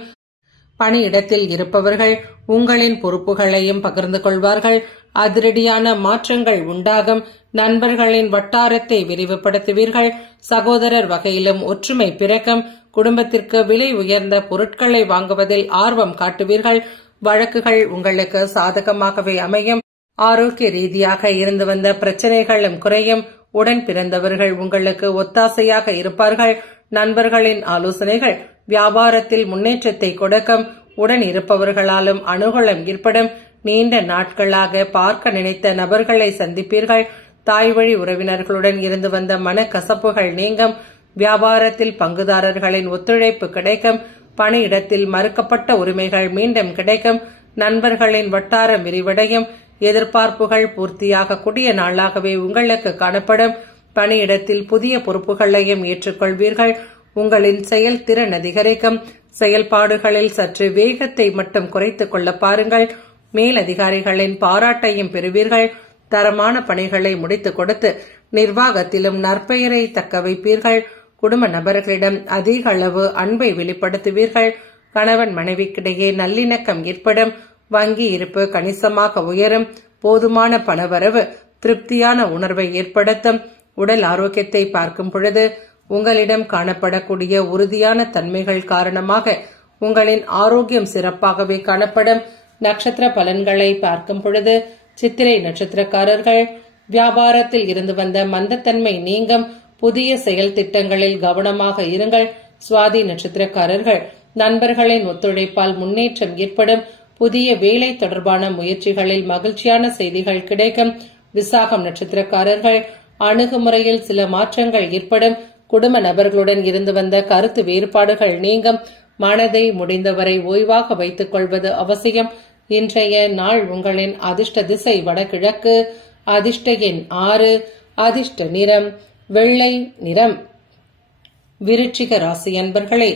பணியிடத்தில் இருப்பவர்கள் உங்களின் பொறுப்புகளையும் பகிர்ந்து கொள்வார்கள். அதிரடியான மாற்றங்கள் உண்டாகும். நண்பர்களின் வட்டாரத்தை விரிவுபடுத்துவீர்கள். சகோதரர் வகையிலும் ஒற்றுமை பிறக்கும். குடும்பத்திற்கு விலை உயர்ந்த பொருட்களை வாங்குவதில் ஆர்வம் காட்டுவீர்கள். வழக்குகள் உங்களுக்கு சாதகமாகவே அமையும். ஆரோக்கிய ரீதியாக இருந்து வந்த பிரச்சனைகளும் குறையும். உடன் பிறந்தவர்கள் உங்களுக்கு ஒத்தாசையாக இருப்பார்கள். நண்பர்களின் ஆலோசனைகள் வியாபாரத்தில் முன்னேற்றத்தை கொடுக்கும். உடன் இருப்பவர்களாலும் அனுகூலம் ஏற்படும். நீண்ட நாட்களாக பார்க்க நினைத்த நபர்களை சந்திப்பீர்கள். தாய் வழி உறவினர்களுடன் இருந்து வந்த மனக்கசப்புகள் நீங்கும். வியாபாரத்தில் பங்குதாரர்களின் ஒத்துழைப்பு கிடைக்கும். பணியிடத்தில் மறுக்கப்பட்ட உரிமைகள் மீண்டும் கிடைக்கும். நண்பர்களின் வட்டாரம் விரிவடையும். எதிர்பார்ப்புகள் பூர்த்தியாக கூடிய நாளாகவே உங்களுக்கு காணப்படும். பணியிடத்தில் புதிய பொறுப்புகளையும் ஏற்றுக்கொள்வீர்கள். உங்களின் செயல்திறன் அதிகரிக்கும். செயல்பாடுகளில் சற்று வேகத்தை மட்டும் குறைத்துக் கொள்ள பாருங்கள். மேலதிகாரிகளின் பாராட்டையும் பெறுவீர்கள். தரமான பணிகளை முடித்துக் கொடுத்து நிர்வாகத்திலும் நற்பெயரை தக்க வைப்பீர்கள். குடும்ப நபர்களிடம் அதிக அளவு அன்பை வெளிப்படுத்துவீர்கள். கணவன் மனைவிக்கிடையே நல்லிணக்கம் ஏற்படும். வங்கி இருப்பு கணிசமாக உயரும். போதுமான பணவரவு திருப்தியான உணர்வை ஏற்படுத்தும். உடல் ஆரோக்கியத்தை பார்க்கும் பொழுது உங்களிடம் காணப்படக்கூடிய உறுதியான தன்மைகள் காரணமாக உங்களின் ஆரோக்கியம் சிறப்பாகவே காணப்படும். நட்சத்திர பலன்களை பார்க்கும் பொழுது சித்திரை நட்சத்திரக்காரர்கள் வியாபாரத்தில் இருந்து வந்த மந்தத்தன்மை நீங்கும். புதிய செயல் திட்டங்களில் கவனமாக இருங்கள். சுவாதி நட்சத்திரக்காரர்கள் நண்பர்களின் ஒத்துழைப்பால் முன்னேற்றம் ஏற்படும். புதிய வேலை தொடர்பான முயற்சிகளில் மகிழ்ச்சியான செய்திகள் கிடைக்கும். விசாகம் நட்சத்திரக்காரர்கள் அணுகுமுறையில் சில மாற்றங்கள் ஏற்படும். குடும்ப நபர்களுடன் இருந்து வந்த கருத்து வேறுபாடுகள் நீங்கும். மனதை முடிந்தவரை ஓய்வாக வைத்துக் கொள்வது அவசியம். இன்றைய நாள் உங்களின் அதிர்ஷ்ட திசை வடகிழக்கு. அதிர்ஷ்ட எண் 6. அதிர்ஷ்ட நிறம் வெள்ளை நிறம். விருச்சிக ராசி அன்பர்களே,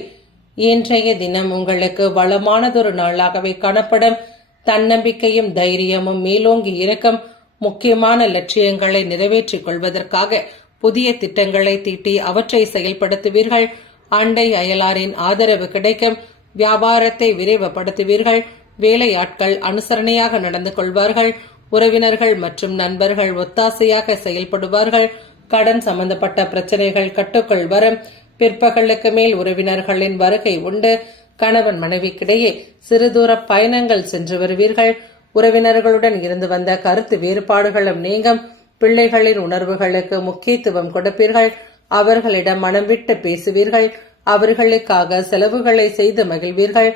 இன்றைய தினம் உங்களுக்கு வளமானதொரு நாளாகவே காணப்படும். தன்னம்பிக்கையும் தைரியமும் மேலோங்கி இருக்கும். முக்கியமான லட்சியங்களை நிறைவேற்றிக் கொள்வதற்காக புதிய திட்டங்களை தீட்டி அவற்றை செயல்படுத்துவீர்கள். அண்டை அயலாரின் ஆதரவு கிடைக்கும். வியாபாரத்தை விரைவுபடுத்துவீர்கள். வேலையாட்கள் அனுசரணையாக நடந்து கொள்வார்கள். உறவினர்கள் மற்றும் நண்பர்கள் ஒத்தாசையாக செயல்படுவார்கள். கடன் சம்பந்தப்பட்ட பிரச்சனைகள் கட்டுக்குள் வரும். பிற்பகலுக்கு மேல் உறவினர்களின் வருகை உண்டு. கணவன் மனைவிக்கிடையே சிறு தூர பயணங்கள் சென்று வருவீர்கள். உறவினர்களுடன் இருந்து வந்த கருத்து வேறுபாடுகளும் நீங்கும். பிள்ளைகளின் உணர்வுகளுக்கு முக்கியத்துவம் கொடுப்பீர்கள். அவர்களிடம் மனம் விட்டு பேசுவீர்கள். அவர்களுக்காக செலவுகளை செய்து மகிழ்வீர்கள்.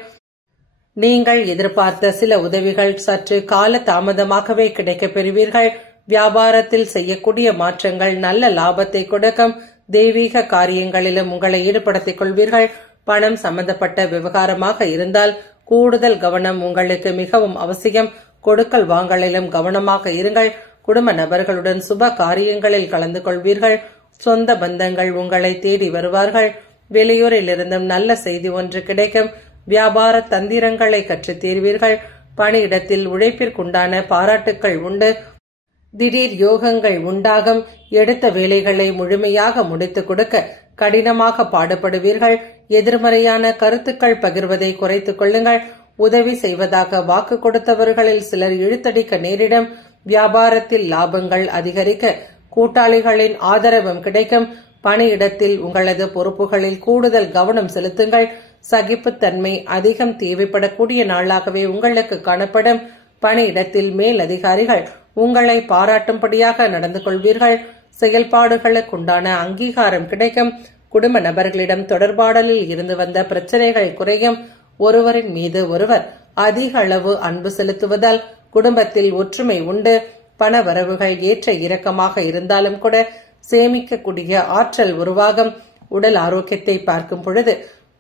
நீங்கள் எதிர்பார்த்த சில உதவிகள் சற்று கால தாமதமாகவே கிடைக்கப் பெறுவீர்கள். வியாபாரத்தில் செய்யக்கூடிய மாற்றங்கள் நல்ல லாபத்தை கொடுக்கும். தெய்வீக காரியங்களிலும் உங்களை ஈடுபடுத்திக் கொள்வீர்கள். பணம் சம்பந்தப்பட்ட விவகாரமாக இருந்தால் கூடுதல் கவனம் உங்களுக்கு மிகவும் அவசியம். கொடுக்கல் வாங்கலிலும் கவனமாக இருங்கள். குடும்ப நபர்களுடன் சுப காரியங்களில் கலந்து கொள்வீர்கள். சொந்த பந்தங்கள் உங்களை தேடி வருவார்கள். வெளியூரில் இருந்தும் நல்ல செய்தி ஒன்று கிடைக்கும். வியாபார தந்திரங்களை கற்றுத் தேர்வீர்கள். பணியிடத்தில் உழைப்பிற்குண்டான பாராட்டுக்கள் உண்டு. திடீர் யோகங்கள் உண்டாகும். எடுத்த வேலைகளை முழுமையாக முடித்துக் கொடுக்க கடினமாக பாடுபடுவீர்கள். எதிர்மறையான கருத்துக்கள் பகிர்வதை குறைத்துக் கொள்ளுங்கள். உதவி செய்வதாக வாக்கு கொடுத்தவர்களில் சிலர் இழுத்தடிக்க நேரிடும். வியாபாரத்தில் லாபங்கள் அதிகரிக்க கூட்டாளிகளின் ஆதரவும் கிடைக்கும். பணியிடத்தில் உங்களது பொறுப்புகளில் கூடுதல் கவனம் செலுத்துங்கள். சகிப்புத்தன்மை அதிகம் தேவைப்படக்கூடிய நாளாகவே உங்களுக்கு காணப்படும். பணியிடத்தில் மேல் அதிகாரிகள் உங்களை பாராட்டும்படியாக நடந்து கொள்வீர்கள். செயல்பாடுகளுக்குண்டான அங்கீகாரம் கிடைக்கும். குடும்ப நபர்களிடம் தொடர்பாடலில் இருந்து வந்த பிரச்சனைகள் குறையும். ஒருவரின் மீது ஒருவர் அதிக அளவு அன்பு செலுத்துவதால் குடும்பத்தில் ஒற்றுமை உண்டு. பண வரவுகள் ஏற்ற இறக்கமாக இருந்தாலும் கூட சேமிக்கக்கூடிய ஆற்றல் உருவாகும். உடல் ஆரோக்கியத்தை பார்க்கும் பொழுது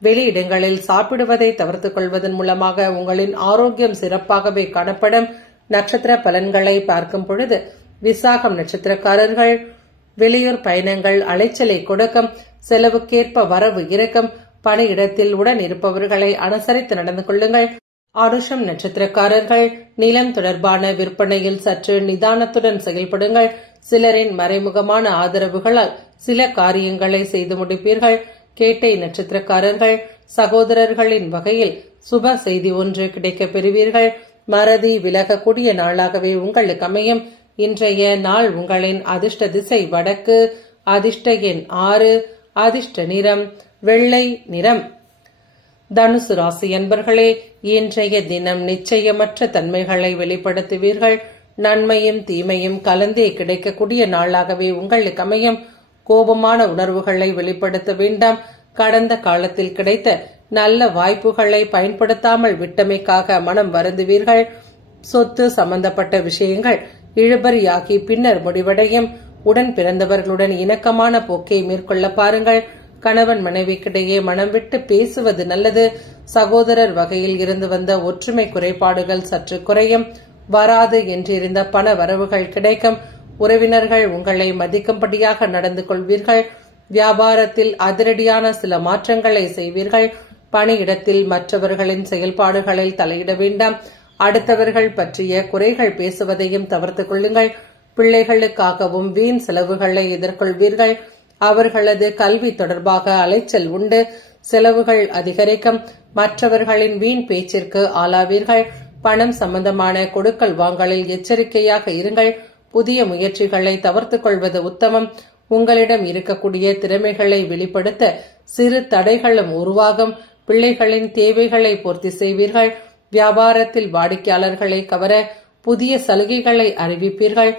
வெளியிடங்களில் சாப்பிடுவதை தவிர்த்துக் கொள்வதன் மூலமாக உங்களின் ஆரோக்கியம் சிறப்பாகவே காணப்படும். நட்சத்திர பலன்களை பார்க்கும் பொழுது விசாகம் நட்சத்திரக்காரர்கள் வெளியூர் பயணங்கள் அலைச்சலை கொடுக்கும். செலவுக்கேற்ப வரவு இருக்கும். பணியிடத்தில் உடன் இருப்பவர்களை அனுசரித்து நடந்து கொள்ளுங்கள். ஆருஷம் நட்சத்திரக்காரர்கள் நிலம் தொடர்பான விற்பனையில் சற்று நிதானத்துடன் செயல்படுங்கள். சிலரின் மறைமுகமான ஆதரவுகளால் சில காரியங்களை செய்து முடிப்பீர்கள். கேட்டை நட்சத்திரக்காரர்கள் சகோதரர்களின் வகையில் சுப செய்தி ஒன்று கிடைக்கப் பெறுவீர்கள். மறதி விலகக்கூடிய நாளாகவே உங்களுக்கு அமையும். இன்றைய நாள் உங்களின் அதிர்ஷ்ட திசை வடக்கு. அதிர்ஷ்ட எண் 6. அதிர்ஷ்ட நிறம் வெள்ளை நிறம். தனுசு ராசி அன்பர்களே, இன்றைய தினம் நிச்சயமற்ற தன்மைகளை வெளிப்படுத்துவீர்கள். நன்மையும் தீமையும் கலந்தே கிடைக்கக்கூடிய நாளாகவே உங்களுக்கு அமையும். கோபமான உணர்வுகளை வெளிப்படுத்த வேண்டாம். கடந்த காலத்தில் கிடைத்த நல்ல வாய்ப்புகளை பயன்படுத்தாமல் விட்டமைக்காக மனம் வருந்துவீர்கள். சொத்து சம்பந்தப்பட்ட விஷயங்கள் இழுபறியாகி பின்னர் முடிவடையும். உடன் பிறந்தவர்களுடன் இணக்கமான போக்கை மேற்கொள்ள பாருங்கள். கணவன் மனைவிக்கிடையே மனம் விட்டு பேசுவது நல்லது. சகோதரர் வகையில் இருந்து வந்த ஒற்றுமை குறைபாடுகள் சற்று குறையும். வராது என்றிருந்த பண வரவுகள் கிடைக்கும். உறவினர்கள் உங்களை மதிக்கும்படியாக நடந்து கொள்வீர்கள். வியாபாரத்தில் அதிரடியான சில மாற்றங்களை செய்வீர்கள். பணியிடத்தில் மற்றவர்களின் செயல்பாடுகளில் தலையிட வேண்டாம். அடுத்தவர்கள் பற்றிய குறைகள் பேசுவதையும் தவிர்த்துக் கொள்ளுங்கள். பிள்ளைகளுக்காகவும் வீண் செலவுகளை எதிர்கொள்வீர்கள். அவர்களது கல்வி தொடர்பாக அலைச்சல் உண்டு. செலவுகள் அதிகரிக்கும். மற்றவர்களின் வீண் பேச்சிற்கு ஆளாவீர்கள். பணம் சம்பந்தமான கொடுக்கல் வாங்கலில் எச்சரிக்கையாக இருங்கள். புதிய முயற்சிகளை தவிர்த்துக் கொள்வது உத்தமம். உங்களிடம் இருக்கக்கூடிய திறமைகளை வெளிப்படுத்த சிறு தடைகளும் உருவாகும். பிள்ளைகளின் தேவைகளை பூர்த்தி செய்வீர்கள். வியாபாரத்தில் வாடிக்கையாளர்களை கவர புதிய சலுகைகளை அறிவிப்பீர்கள்.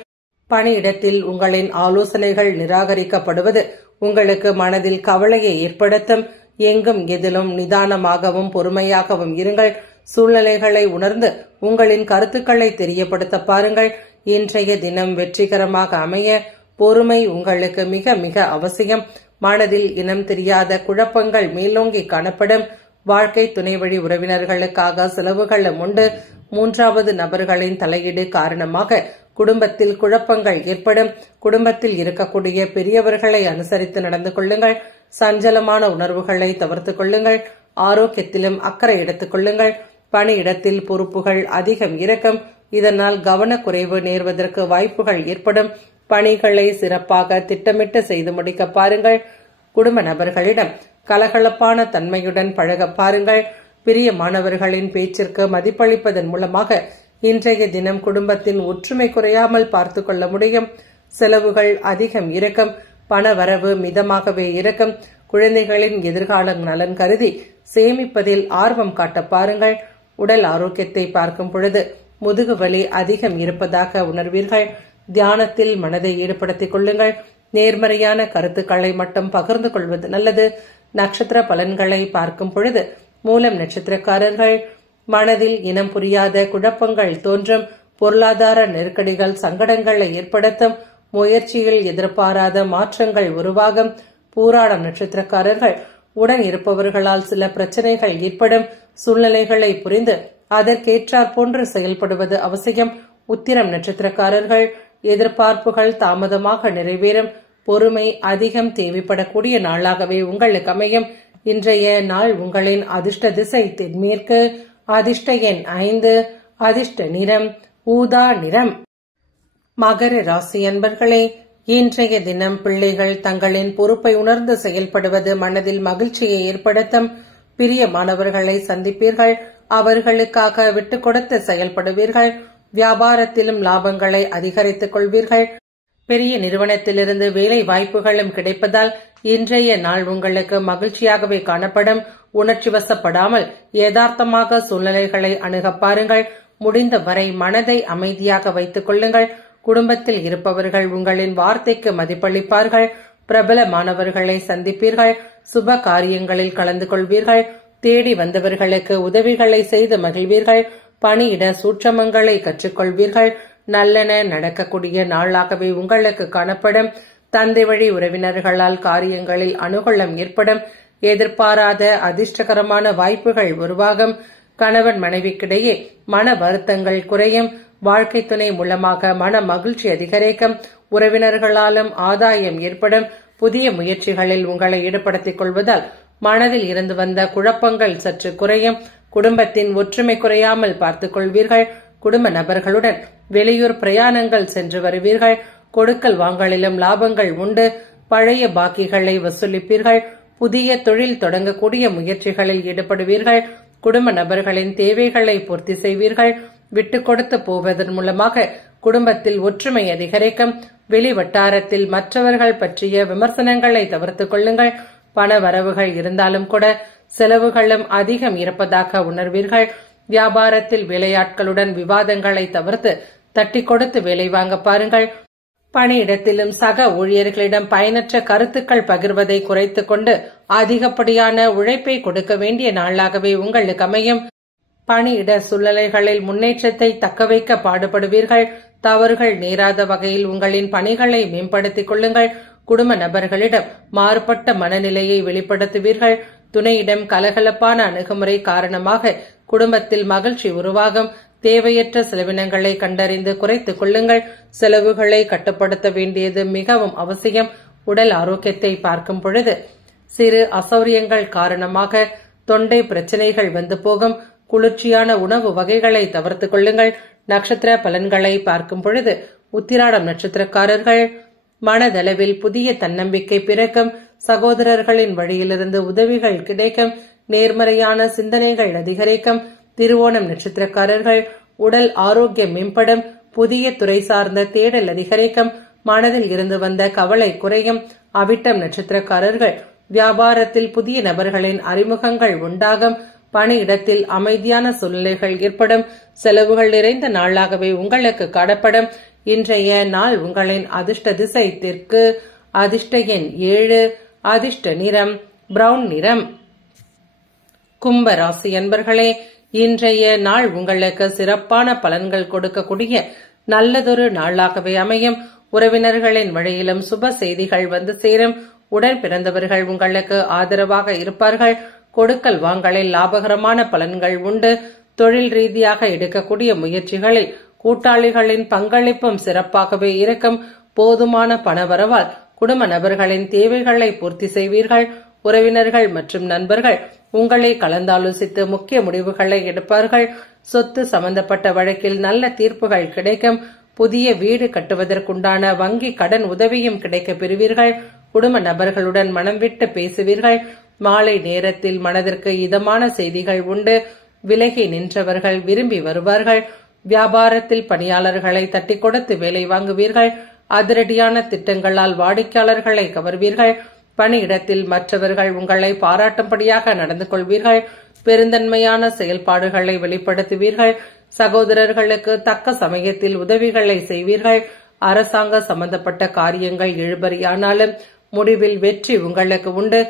பணியிடத்தில் உங்களின் ஆலோசனைகள் நிராகரிக்கப்படுவது உங்களுக்கு மனதில் கவலையை ஏற்படுத்தும். எங்கும் எதிலும் நிதானமாகவும் பொறுமையாகவும் இருங்கள். சூழ்நிலைகளை உணர்ந்து உங்களின் கருத்துக்களை தெரியப்படுத்த பாருங்கள். இன்றைய தினம் வெற்றிகரமாக அமைய பொறுமை உங்களுக்கு மிக மிக அவசியம். மனதில் இனம் தெரியாத குழப்பங்கள் மேலோங்கி காணப்படும். வாழ்க்கை துணை வழி உறவினர்களுக்காக செலவுகளும் உண்டு. மூன்றாவது நபர்களின் தலையீடு காரணமாக குடும்பத்தில் குழப்பங்கள் ஏற்படும். குடும்பத்தில் இருக்கக்கூடிய பெரியவர்களை அனுசரித்து நடந்து கொள்ளுங்கள். சஞ்சலமான உணர்வுகளை தவிர்த்துக் கொள்ளுங்கள். ஆரோக்கியத்திலும் அக்கறை எடுத்துக் கொள்ளுங்கள். பணியிடத்தில் பொறுப்புகள் அதிகம் இருக்கும். இதனால் கவனக்குறைவு நேர்வதற்கு வாய்ப்புகள் ஏற்படும். பணிகளை சிறப்பாக திட்டமிட்டு செய்து முடிக்க பாருங்கள். குடும்ப நபர்களிடம் கலகலப்பான தன்மையுடன் பழக பாருங்கள். பிரியமானவர்களின் பேச்சிற்கு மதிப்பளிப்பதன் மூலமாக இன்றைய தினம் குடும்பத்தின் ஒற்றுமை குறையாமல் பார்த்துக் கொள்ள முடியும். செலவுகள் அதிகம் இருக்கும். பண வரவு மிதமாகவே இருக்கும். குழந்தைகளின் எதிர்கால நலன் கருதி சேமிப்பதில் ஆர்வம் காட்ட பாருங்கள். உடல் ஆரோக்கியத்தை பார்க்கும் பொழுது முதுகு வலி அதிகம் இருப்பதாக உணர்வீர்கள். தியானத்தில் மனதை ஈடுபடுத்திக் கொள்ளுங்கள். நேர்மறையான கருத்துக்களை மட்டும் பகிர்ந்து கொள்வது நல்லது. நட்சத்திர பலன்களை பார்க்கும் பொழுது மூலம் நட்சத்திரக்காரர்கள் மனதில் இனம் புரியாத குழப்பங்கள் தோன்றும். பொருளாதார நெருக்கடிகள் சங்கடங்களை ஏற்படுத்தும். முயற்சியில் எதிர்பாராத மாற்றங்கள் உருவாகும். பூராடம் நட்சத்திரக்காரர்கள் உடன் இருப்பவர்களால் சில பிரச்சனைகள் ஏற்படும். சூழ்நிலைகளை புரிந்து அதற்கேற்றாற் போன்று செயல்படுவது அவசியம். உத்திரம் நட்சத்திரக்காரர்கள் எதிர்பார்ப்புகள் தாமதமாக நிறைவேறும். பொறுமை அதிகம் தேவைப்படக்கூடிய நாளாகவே உங்களுக்கு அமையும். இன்றைய நாள் உங்களின் அதிர்ஷ்ட திசை தென்மேற்கு. அதிர்ஷ்ட எண் 5. அதிர்ஷ்ட நிறம் ஊதா நிறம். மகர ராசி அன்பர்களே, இன்றைய தினம் பிள்ளைகள் தங்களின் பொறுப்பை உணர்ந்து செயல்படுவது மனதில் மகிழ்ச்சியை ஏற்படுத்தும். பிரியமானவர்களை சந்திப்பீர்கள். அவர்களுக்காக விட்டுக் கொடுத்து செயல்படுவீர்கள். வியாபாரத்திலும் லாபங்களை அதிகரித்துக் கொள்வீர்கள். பெரிய நிறுவனத்திலிருந்து வேலை வாய்ப்புகளும் கிடைப்பதால் இன்றைய நாள் உங்களுக்கு மகிழ்ச்சியாகவே காணப்படும். உணர்ச்சி வசப்படாமல் யதார்த்தமாக சூழ்நிலைகளை அணுக பாருங்கள். முடிந்தவரை மனதை அமைதியாக வைத்துக் கொள்ளுங்கள். குடும்பத்தில் இருப்பவர்கள் உங்களின் வார்த்தைக்கு மதிப்பளிப்பார்கள். பிரபலமானவர்களை சந்திப்பீர்கள். சுப காரியங்களில் கலந்து கொள்வீர்கள். தேடி வந்தவர்களுக்கு உதவிகளை செய்து மகிழ்வீர்கள். பணியிட சூட்சமங்களை கற்றுக்கொள்வீர்கள். நல்லென நடக்கக்கூடிய நாளாகவே உங்களுக்கு காணப்படும். தந்தை வழி உறவினர்களால் காரியங்களில் அனுகூலம் ஏற்படும். எதிர்பாராத அதிர்ஷ்டகரமான வாய்ப்புகள் உருவாகும். கணவன் மனைவிக்கிடையே மன வருத்தங்கள் குறையும். வாழ்க்கை துணை மூலமாக மன மகிழ்ச்சி அதிகரிக்கும். உறவினர்களாலும் ஆதாயம் ஏற்படும். புதிய முயற்சிகளில் உங்களை ஈடுபடுத்திக் கொள்வதால் மனதில் இருந்து வந்த குழப்பங்கள் சற்று குறையும். குடும்பத்தின் ஒற்றுமை குறையாமல் பார்த்துக் கொள்வீர்கள். குடும்ப நபர்களுடன் வெளியூர் பிரயாணங்கள் சென்று வருவீர்கள். கொடுக்கல் வாங்கலிலும் லாபங்கள் உண்டு. பழைய பாக்கிகளை வசூலிப்பீர்கள். புதிய தொழில் தொடங்கக்கூடிய முயற்சிகளில் ஈடுபடுவீர்கள். குடும்ப நபர்களின் தேவைகளை பூர்த்தி செய்வீர்கள். விட்டுக் கொடுத்து போவதன் மூலமாக குடும்பத்தில் ஒற்றுமை அதிகரிக்கும். வெளி வட்டாரத்தில் மற்றவர்கள் பற்றிய விமர்சனங்களை தவிர்த்துக் கொள்ளுங்கள். பண வரவுகள் இருந்தாலும் கூட செலவுகளும் அதிகம் இருப்பதாக உணர்வீர்கள். வியாபாரத்தில் வேலையாட்களுடன் விவாதங்களை தவிர்த்து தட்டி கொடுத்து வேலை வாங்க பாருங்கள். பணியிடத்திலும் சக ஊழியர்களிடம் பயனற்ற கருத்துக்கள் பகிர்வதை குறைத்துக் கொண்டு அதிகப்படியான உழைப்பை கொடுக்க வேண்டிய நாளாகவே உங்களுக்கு அமையும். பணியிட சூழ்நிலைகளில் முன்னேற்றத்தை தக்கவைக்க பாடுபடுவீர்கள். தவறுகள் நேராத வகையில் உங்களின் பணிகளை மேம்படுத்திக் கொள்ளுங்கள். குடும்ப நபர்களிடம் மாறுபட்ட மனநிலையை வெளிப்படுத்துவீர்கள். துணையிடம் கலகலப்பான அணுகுமுறை காரணமாக குடும்பத்தில் மகிழ்ச்சி உருவாகும். தேவையற்ற செலவினங்களை கண்டறிந்து குறைத்துக் கொள்ளுங்கள். செலவுகளை கட்டுப்படுத்த வேண்டியது மிகவும் அவசியம். உடல் ஆரோக்கியத்தை பார்க்கும் பொழுது சிறு அசௌரியங்கள் காரணமாக தொண்டை பிரச்சனைகள் வந்து போகும். குளிர்ச்சியான உணவு வகைகளை தவிர்த்துக் கொள்ளுங்கள். நட்சத்திர பலன்களை பார்க்கும் பொழுது உத்திராடம் நட்சத்திரக்காரர்கள் மனதளவில் புதிய தன்னம்பிக்கை பிறக்கும். சகோதரர்களின் வழியிலிருந்து உதவிகள் கிடைக்கும். நேர்மறையான சிந்தனைகள் அதிகரிக்கும். திருவோணம் நட்சத்திரக்காரர்கள் உடல் ஆரோக்கியம் மேம்படும். புதிய துறை சார்ந்த தேடல் அதிகரிக்கும். மனதில் இருந்து வந்த கவலை குறையும். அவிட்டம் நட்சத்திரக்காரர்கள் வியாபாரத்தில் புதிய நபர்களின் அறிமுகங்கள் உண்டாகும். பணியிடத்தில் அமைதியான சூழ்நிலைகள் ஏற்படும். செலவுகள் நிறைந்த நாளாகவே உங்களுக்கு காணப்படும். இன்றைய நாள் உங்களின் அதிர்ஷ்ட திசை தெற்கு. அதிர்ஷ்ட எண் 7. அதிர்ஷ்ட நிறம் பிரவுன் நிறம். கும்ப ராசி அன்பர்களே, இன்றைய நாள் உங்களுக்கு சிறப்பான பலன்கள் கொடுக்கக்கூடிய நல்லதொரு நாளாகவே அமையும். உறவினர்களின் வழியிலும் சுப செய்திகள் வந்து சேரும். உடன் பிறந்தவர்கள் உங்களுக்கு ஆதரவாக இருப்பார்கள். கொடுக்கல் வாங்கலில் லாபகரமான பலன்கள் உண்டு. தொழில் ரீதியாக எடுக்கக்கூடிய முயற்சிகளில் கூட்டாளிகளின் பங்களிப்பும் சிறப்பாகவே இருக்கும். போதுமான பணவரவால் குடும்ப நபர்களின் தேவைகளை பூர்த்தி செய்வீர்கள். உறவினர்கள் மற்றும் நண்பர்கள் உங்களை கலந்தாலோசித்து முக்கிய முடிவுகளை எடுப்பார்கள். சொத்து சம்பந்தப்பட்ட வழக்கில் நல்ல தீர்ப்புகள் கிடைக்கும். புதிய வீடு கட்டுவதற்குண்டான வங்கி கடன் உதவியும் கிடைக்க பெறுவீர்கள். குடும்ப நபர்களுடன் மனம் விட்டு பேசுவீர்கள். மாலை நேரத்தில் மனதிற்கு இதமான செய்திகள் உண்டு. விலகி நின்றவர்கள் விரும்பி வருவார்கள். வியாபாரத்தில் பணியாளர்களை தட்டி கொடுத்து வேலை வாங்குவீர்கள். அதிரடியான திட்டங்களால் வாடிக்கையாளர்களை கவர்வீர்கள். பணியிடத்தில் மற்றவர்கள் உங்களை பாராட்டும்படியாக நடந்து கொள்வீர்கள். பெருந்தன்மையான செயல்பாடுகளை வெளிப்படுத்துவீர்கள். சகோதரர்களுக்கு தக்க சமயத்தில் உதவிகளை செய்வீர்கள். அரசாங்க சம்பந்தப்பட்ட காரியங்கள் இழுபறியானாலும் முடிவில் வெற்றி உங்களுக்கு உண்டு.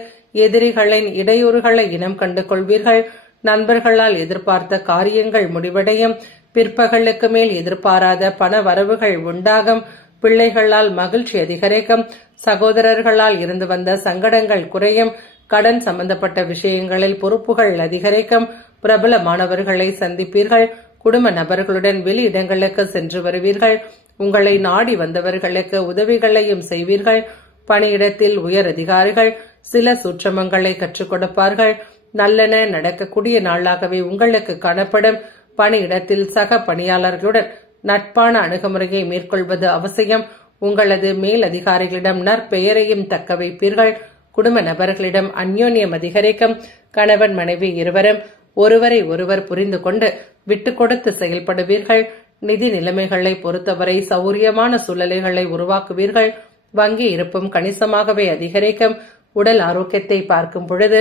எதிரிகளின் இடையூறுகளை இனம் கண்டு கொள்வீர்கள். நண்பர்களால் எதிர்பார்த்த காரியங்கள் முடிவடையும். பிற்பகலுக்கு மேல் எதிர்பாராத பண வரவுகள் உண்டாகும். பிள்ளைகளால் மகிழ்ச்சி அதிகரிக்கும். சகோதரர்களால் இருந்து வந்த சங்கடங்கள் குறையும். கடன் சம்பந்தப்பட்ட விஷயங்களில் பொறுப்புகள் அதிகரிக்கும். பிரபலமானவர்களை சந்திப்பீர்கள். குடும்ப நபர்களுடன் வெளி இடங்களுக்கு சென்று வருவீர்கள். உங்களை நாடி வந்தவர்களுக்கு உதவிகளையும் செய்வீர்கள். பணியிடத்தில் உயர் அதிகாரிகள் சில சூட்சமங்களை கற்றுக் கொடுப்பார்கள். நல்லென நடக்கக்கூடிய நாளாகவே உங்களுக்கு காணப்படும். பணியிடத்தில் சக பணியாளர்களுடன் நட்பான அணுகுமுறையை மேற்கொள்வது அவசியம். உங்களது மேல் அதிகாரிகளிடம் நற்பெயரையும் தக்க வைப்பீர்கள். குடும்ப நபர்களிடம் அந்யோன்யம் அதிகரிக்கும். கணவன் மனைவி இருவரும் ஒருவரை ஒருவர் புரிந்து கொண்டு விட்டு கொடுத்து செயல்படுவீர்கள். நிதி நிலைமைகளை பொறுத்தவரை சௌரியமான சூழ்நிலைகளை உருவாக்குவீர்கள். வங்கி இருப்பும் கணிசமாகவே அதிகரிக்கும். உடல் ஆரோக்கியத்தை பார்க்கும் பொழுது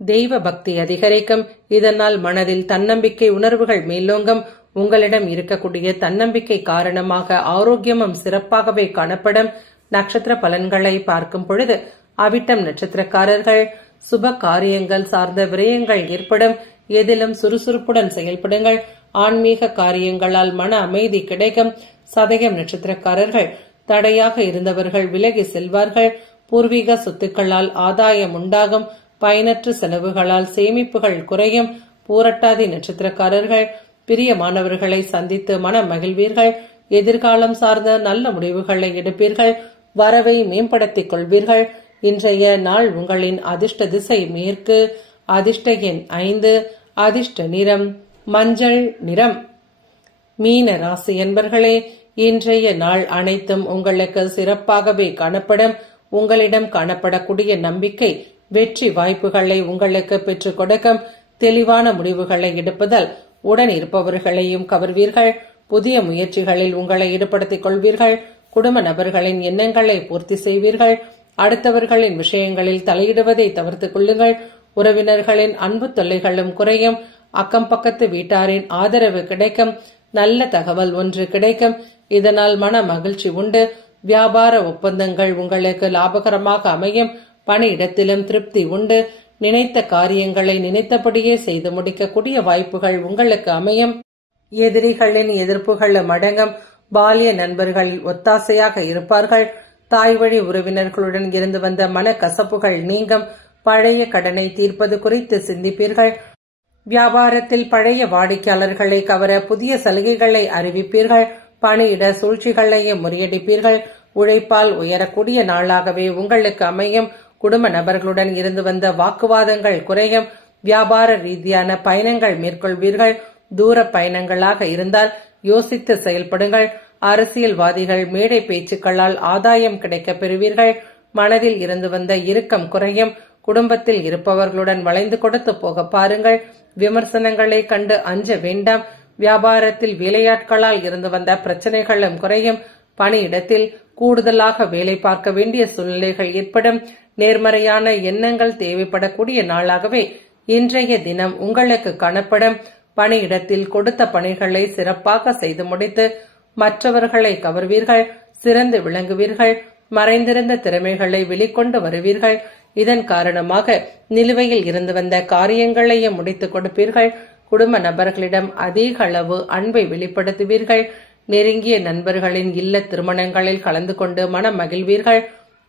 தெய்வ பக்தி அதிகரிக்கும். இதனால் மனதில் தன்னம்பிக்கை உணர்வுகள் மேலோங்கும். உங்களிடம் இருக்கக்கூடிய தன்னம்பிக்கை காரணமாக ஆரோக்கியமும் சிறப்பாகவே காணப்படும். நட்சத்திர பலன்களை பார்க்கும் பொழுது அவிட்டம் நட்சத்திரக்காரர்கள் சுப காரியங்கள் சார்ந்த விரயங்கள் ஏற்படும். எதிலும் சுறுசுறுப்புடன் செயல்படுங்கள். ஆன்மீக காரியங்களால் மன அமைதி கிடைக்கும். சதயம் நட்சத்திரக்காரர்கள் தடையாக இருந்தவர்கள் விலகி செல்வார்கள். பூர்வீக சொத்துக்களால் ஆதாயம் உண்டாகும். பயனற்ற செலவுகளால் சேமிப்புகள் குறையும். பூரட்டாதி நட்சத்திரக்காரர்கள் பிரியமானவர்களை சந்தித்து மனம் மகிழ்வீர்கள். எதிர்காலம் சார்ந்த நல்ல முடிவுகளை எடுப்பீர்கள். வரவை மேம்படுத்திக் கொள்வீர்கள். இன்றைய நாள் உங்களின் அதிர்ஷ்ட திசை மேற்கு. அதிர்ஷ்ட எண் 5. அதிர்ஷ்ட நிறம் மஞ்சள் நிறம். மீன ராசி என்பர்களே, இன்றைய நாள் அனைத்தும் உங்களுக்கு சிறப்பாகவே காணப்படும். உங்களிடம் காணப்படக்கூடிய நம்பிக்கை வெற்றி வாய்ப்புகளை உங்களுக்கு பெற்றுக் கொடுக்கும். தெளிவான முடிவுகளை எடுப்பதால் உடன் இருப்பவர்களையும் கவர்வீர்கள். புதிய முயற்சிகளில் உங்களை ஈடுபடுத்திக் கொள்வீர்கள். குடும்ப நபர்களின் எண்ணங்களை பூர்த்தி செய்வீர்கள். அடுத்தவர்களின் விஷயங்களில் தலையிடுவதை தவிர்த்துக் கொள்ளுங்கள். உறவினர்களின் அன்பு தொல்லைகளும் குறையும். அக்கம் பக்கத்து வீட்டாரின் ஆதரவு கிடைக்கும். நல்ல தகவல் ஒன்று கிடைக்கும். இதனால் மன மகிழ்ச்சி உண்டு. வியாபார ஒப்பந்தங்கள் உங்களுக்கு லாபகரமாக அமையும். பணியிடத்திலும் திருப்தி உண்டு. நினைத்த காரியங்களை நினைத்தபடியே செய்து முடிக்கக்கூடிய வாய்ப்புகள் உங்களுக்கு அமையும். எதிரிகளின் எதிர்ப்புகளும் அடங்கும். பால்ய நண்பர்களில் ஒத்தாசையாக இருப்பார்கள். தாய் வழி உறவினர்களுடன் இருந்து வந்த மன கசப்புகள் நீங்கும். பழைய கடனை தீர்ப்பது குறித்து சிந்திப்பீர்கள். வியாபாரத்தில் பழைய வாடிக்கையாளர்களை கவர புதிய சலுகைகளை அறிவிப்பீர்கள். பணியிட சூழ்ச்சிகளையும் முறியடிப்பீர்கள். உழைப்பால் உயரக்கூடிய நாளாகவே உங்களுக்கு அமையும். குடும்ப நபர்களுடன் இருந்து வந்த வாக்குவாதங்கள் குறையும். வியாபார ரீதியான பயணங்கள் மேற்கொள்வீர்கள். தூர பயணங்களாக இருந்தால் யோசித்து செயல்படுங்கள். அரசியல்வாதிகள் மேடை பேச்சுக்களால் ஆதாயம் கிடைக்கப் பெறுவீர்கள். மனதில் இருந்து வந்த இறுக்கம் குறையும். குடும்பத்தில் இருப்பவர்களுடன் வளைந்து கொடுத்து போக பாருங்கள். விமர்சனங்களை கண்டு அஞ்ச வேண்டாம். வியாபாரத்தில் வேலையாட்களால் இருந்து வந்த பிரச்சனைகளும் குறையும். பணியிடத்தில் கூடுதலாக வேலை பார்க்க வேண்டிய சூழ்நிலைகள் ஏற்படும். நேர்மறையான எண்ணங்கள் தேவைப்படக்கூடிய நாளாகவே இன்றைய தினம் உங்களுக்கு காணப்படும். பணியிடத்தில் கொடுத்த பணிகளை சிறப்பாக செய்து முடித்து மற்றவர்களை கவர்வீர்கள். சிறந்து விளங்குவீர்கள். மறைந்திருந்த திறமைகளை வெளிக்கொண்டு வருவீர்கள். இதன் காரணமாக நிலுவையில் இருந்து வந்த காரியங்களையும் முடித்துக் கொடுப்பீர்கள். குடும்ப நபர்களிடம் அதிக அளவு அன்பை வெளிப்படுத்துவீர்கள். நெருங்கிய நண்பர்களின் இல்ல திருமணங்களில் கலந்து கொண்டு மனம் மகிழ்வீர்கள்.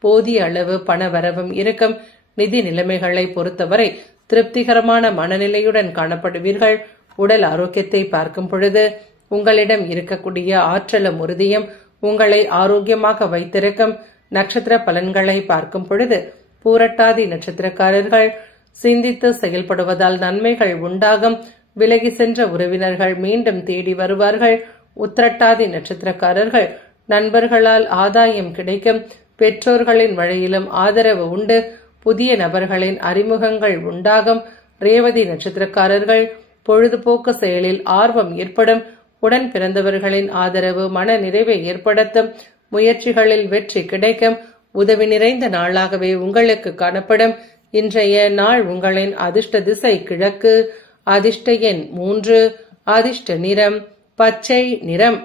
போதிய அளவு பண வரவும் இருக்கும். நிதி நிலைமைகளை பொறுத்தவரை திருப்திகரமான மனநிலையுடன் காணப்படுவீர்கள். உடல் ஆரோக்கியத்தை பார்க்கும் பொழுது உங்களிடம் இருக்கக்கூடிய ஆற்றலும் உறுதியும் உங்களை ஆரோக்கியமாக வைத்திருக்கும். நட்சத்திர பலன்களை பார்க்கும் பொழுது பூரட்டாதி நட்சத்திரக்காரர்கள் சிந்தித்து செயல்படுவதால் நன்மைகள் உண்டாகும். விலகி சென்ற உறவினர்கள் மீண்டும் தேடி வருவார்கள். உத்திரட்டாதி நட்சத்திரக்காரர்கள் நண்பர்களால் ஆதாயம் கிடைக்கும். பெற்றோர்களின் வழியிலும் ஆதரவு உண்டு. புதிய நபர்களின் அறிமுகங்கள் உண்டாகும். ரேவதி நட்சத்திரக்காரர்கள் பொழுதுபோக்கு செயலில் ஆர்வம் ஏற்படும். உடன் பிறந்தவர்களின் ஆதரவு மன நிறைவை ஏற்படுத்தும். முயற்சிகளில் வெற்றி கிடைக்கும். உதவி நிறைந்த நாளாகவே உங்களுக்கு காணப்படும். இன்றைய நாள் உங்களின் அதிர்ஷ்ட திசை கிழக்கு. அதிர்ஷ்ட எண் 3. அதிர்ஷ்ட நிறம் பச்சை நிறம்.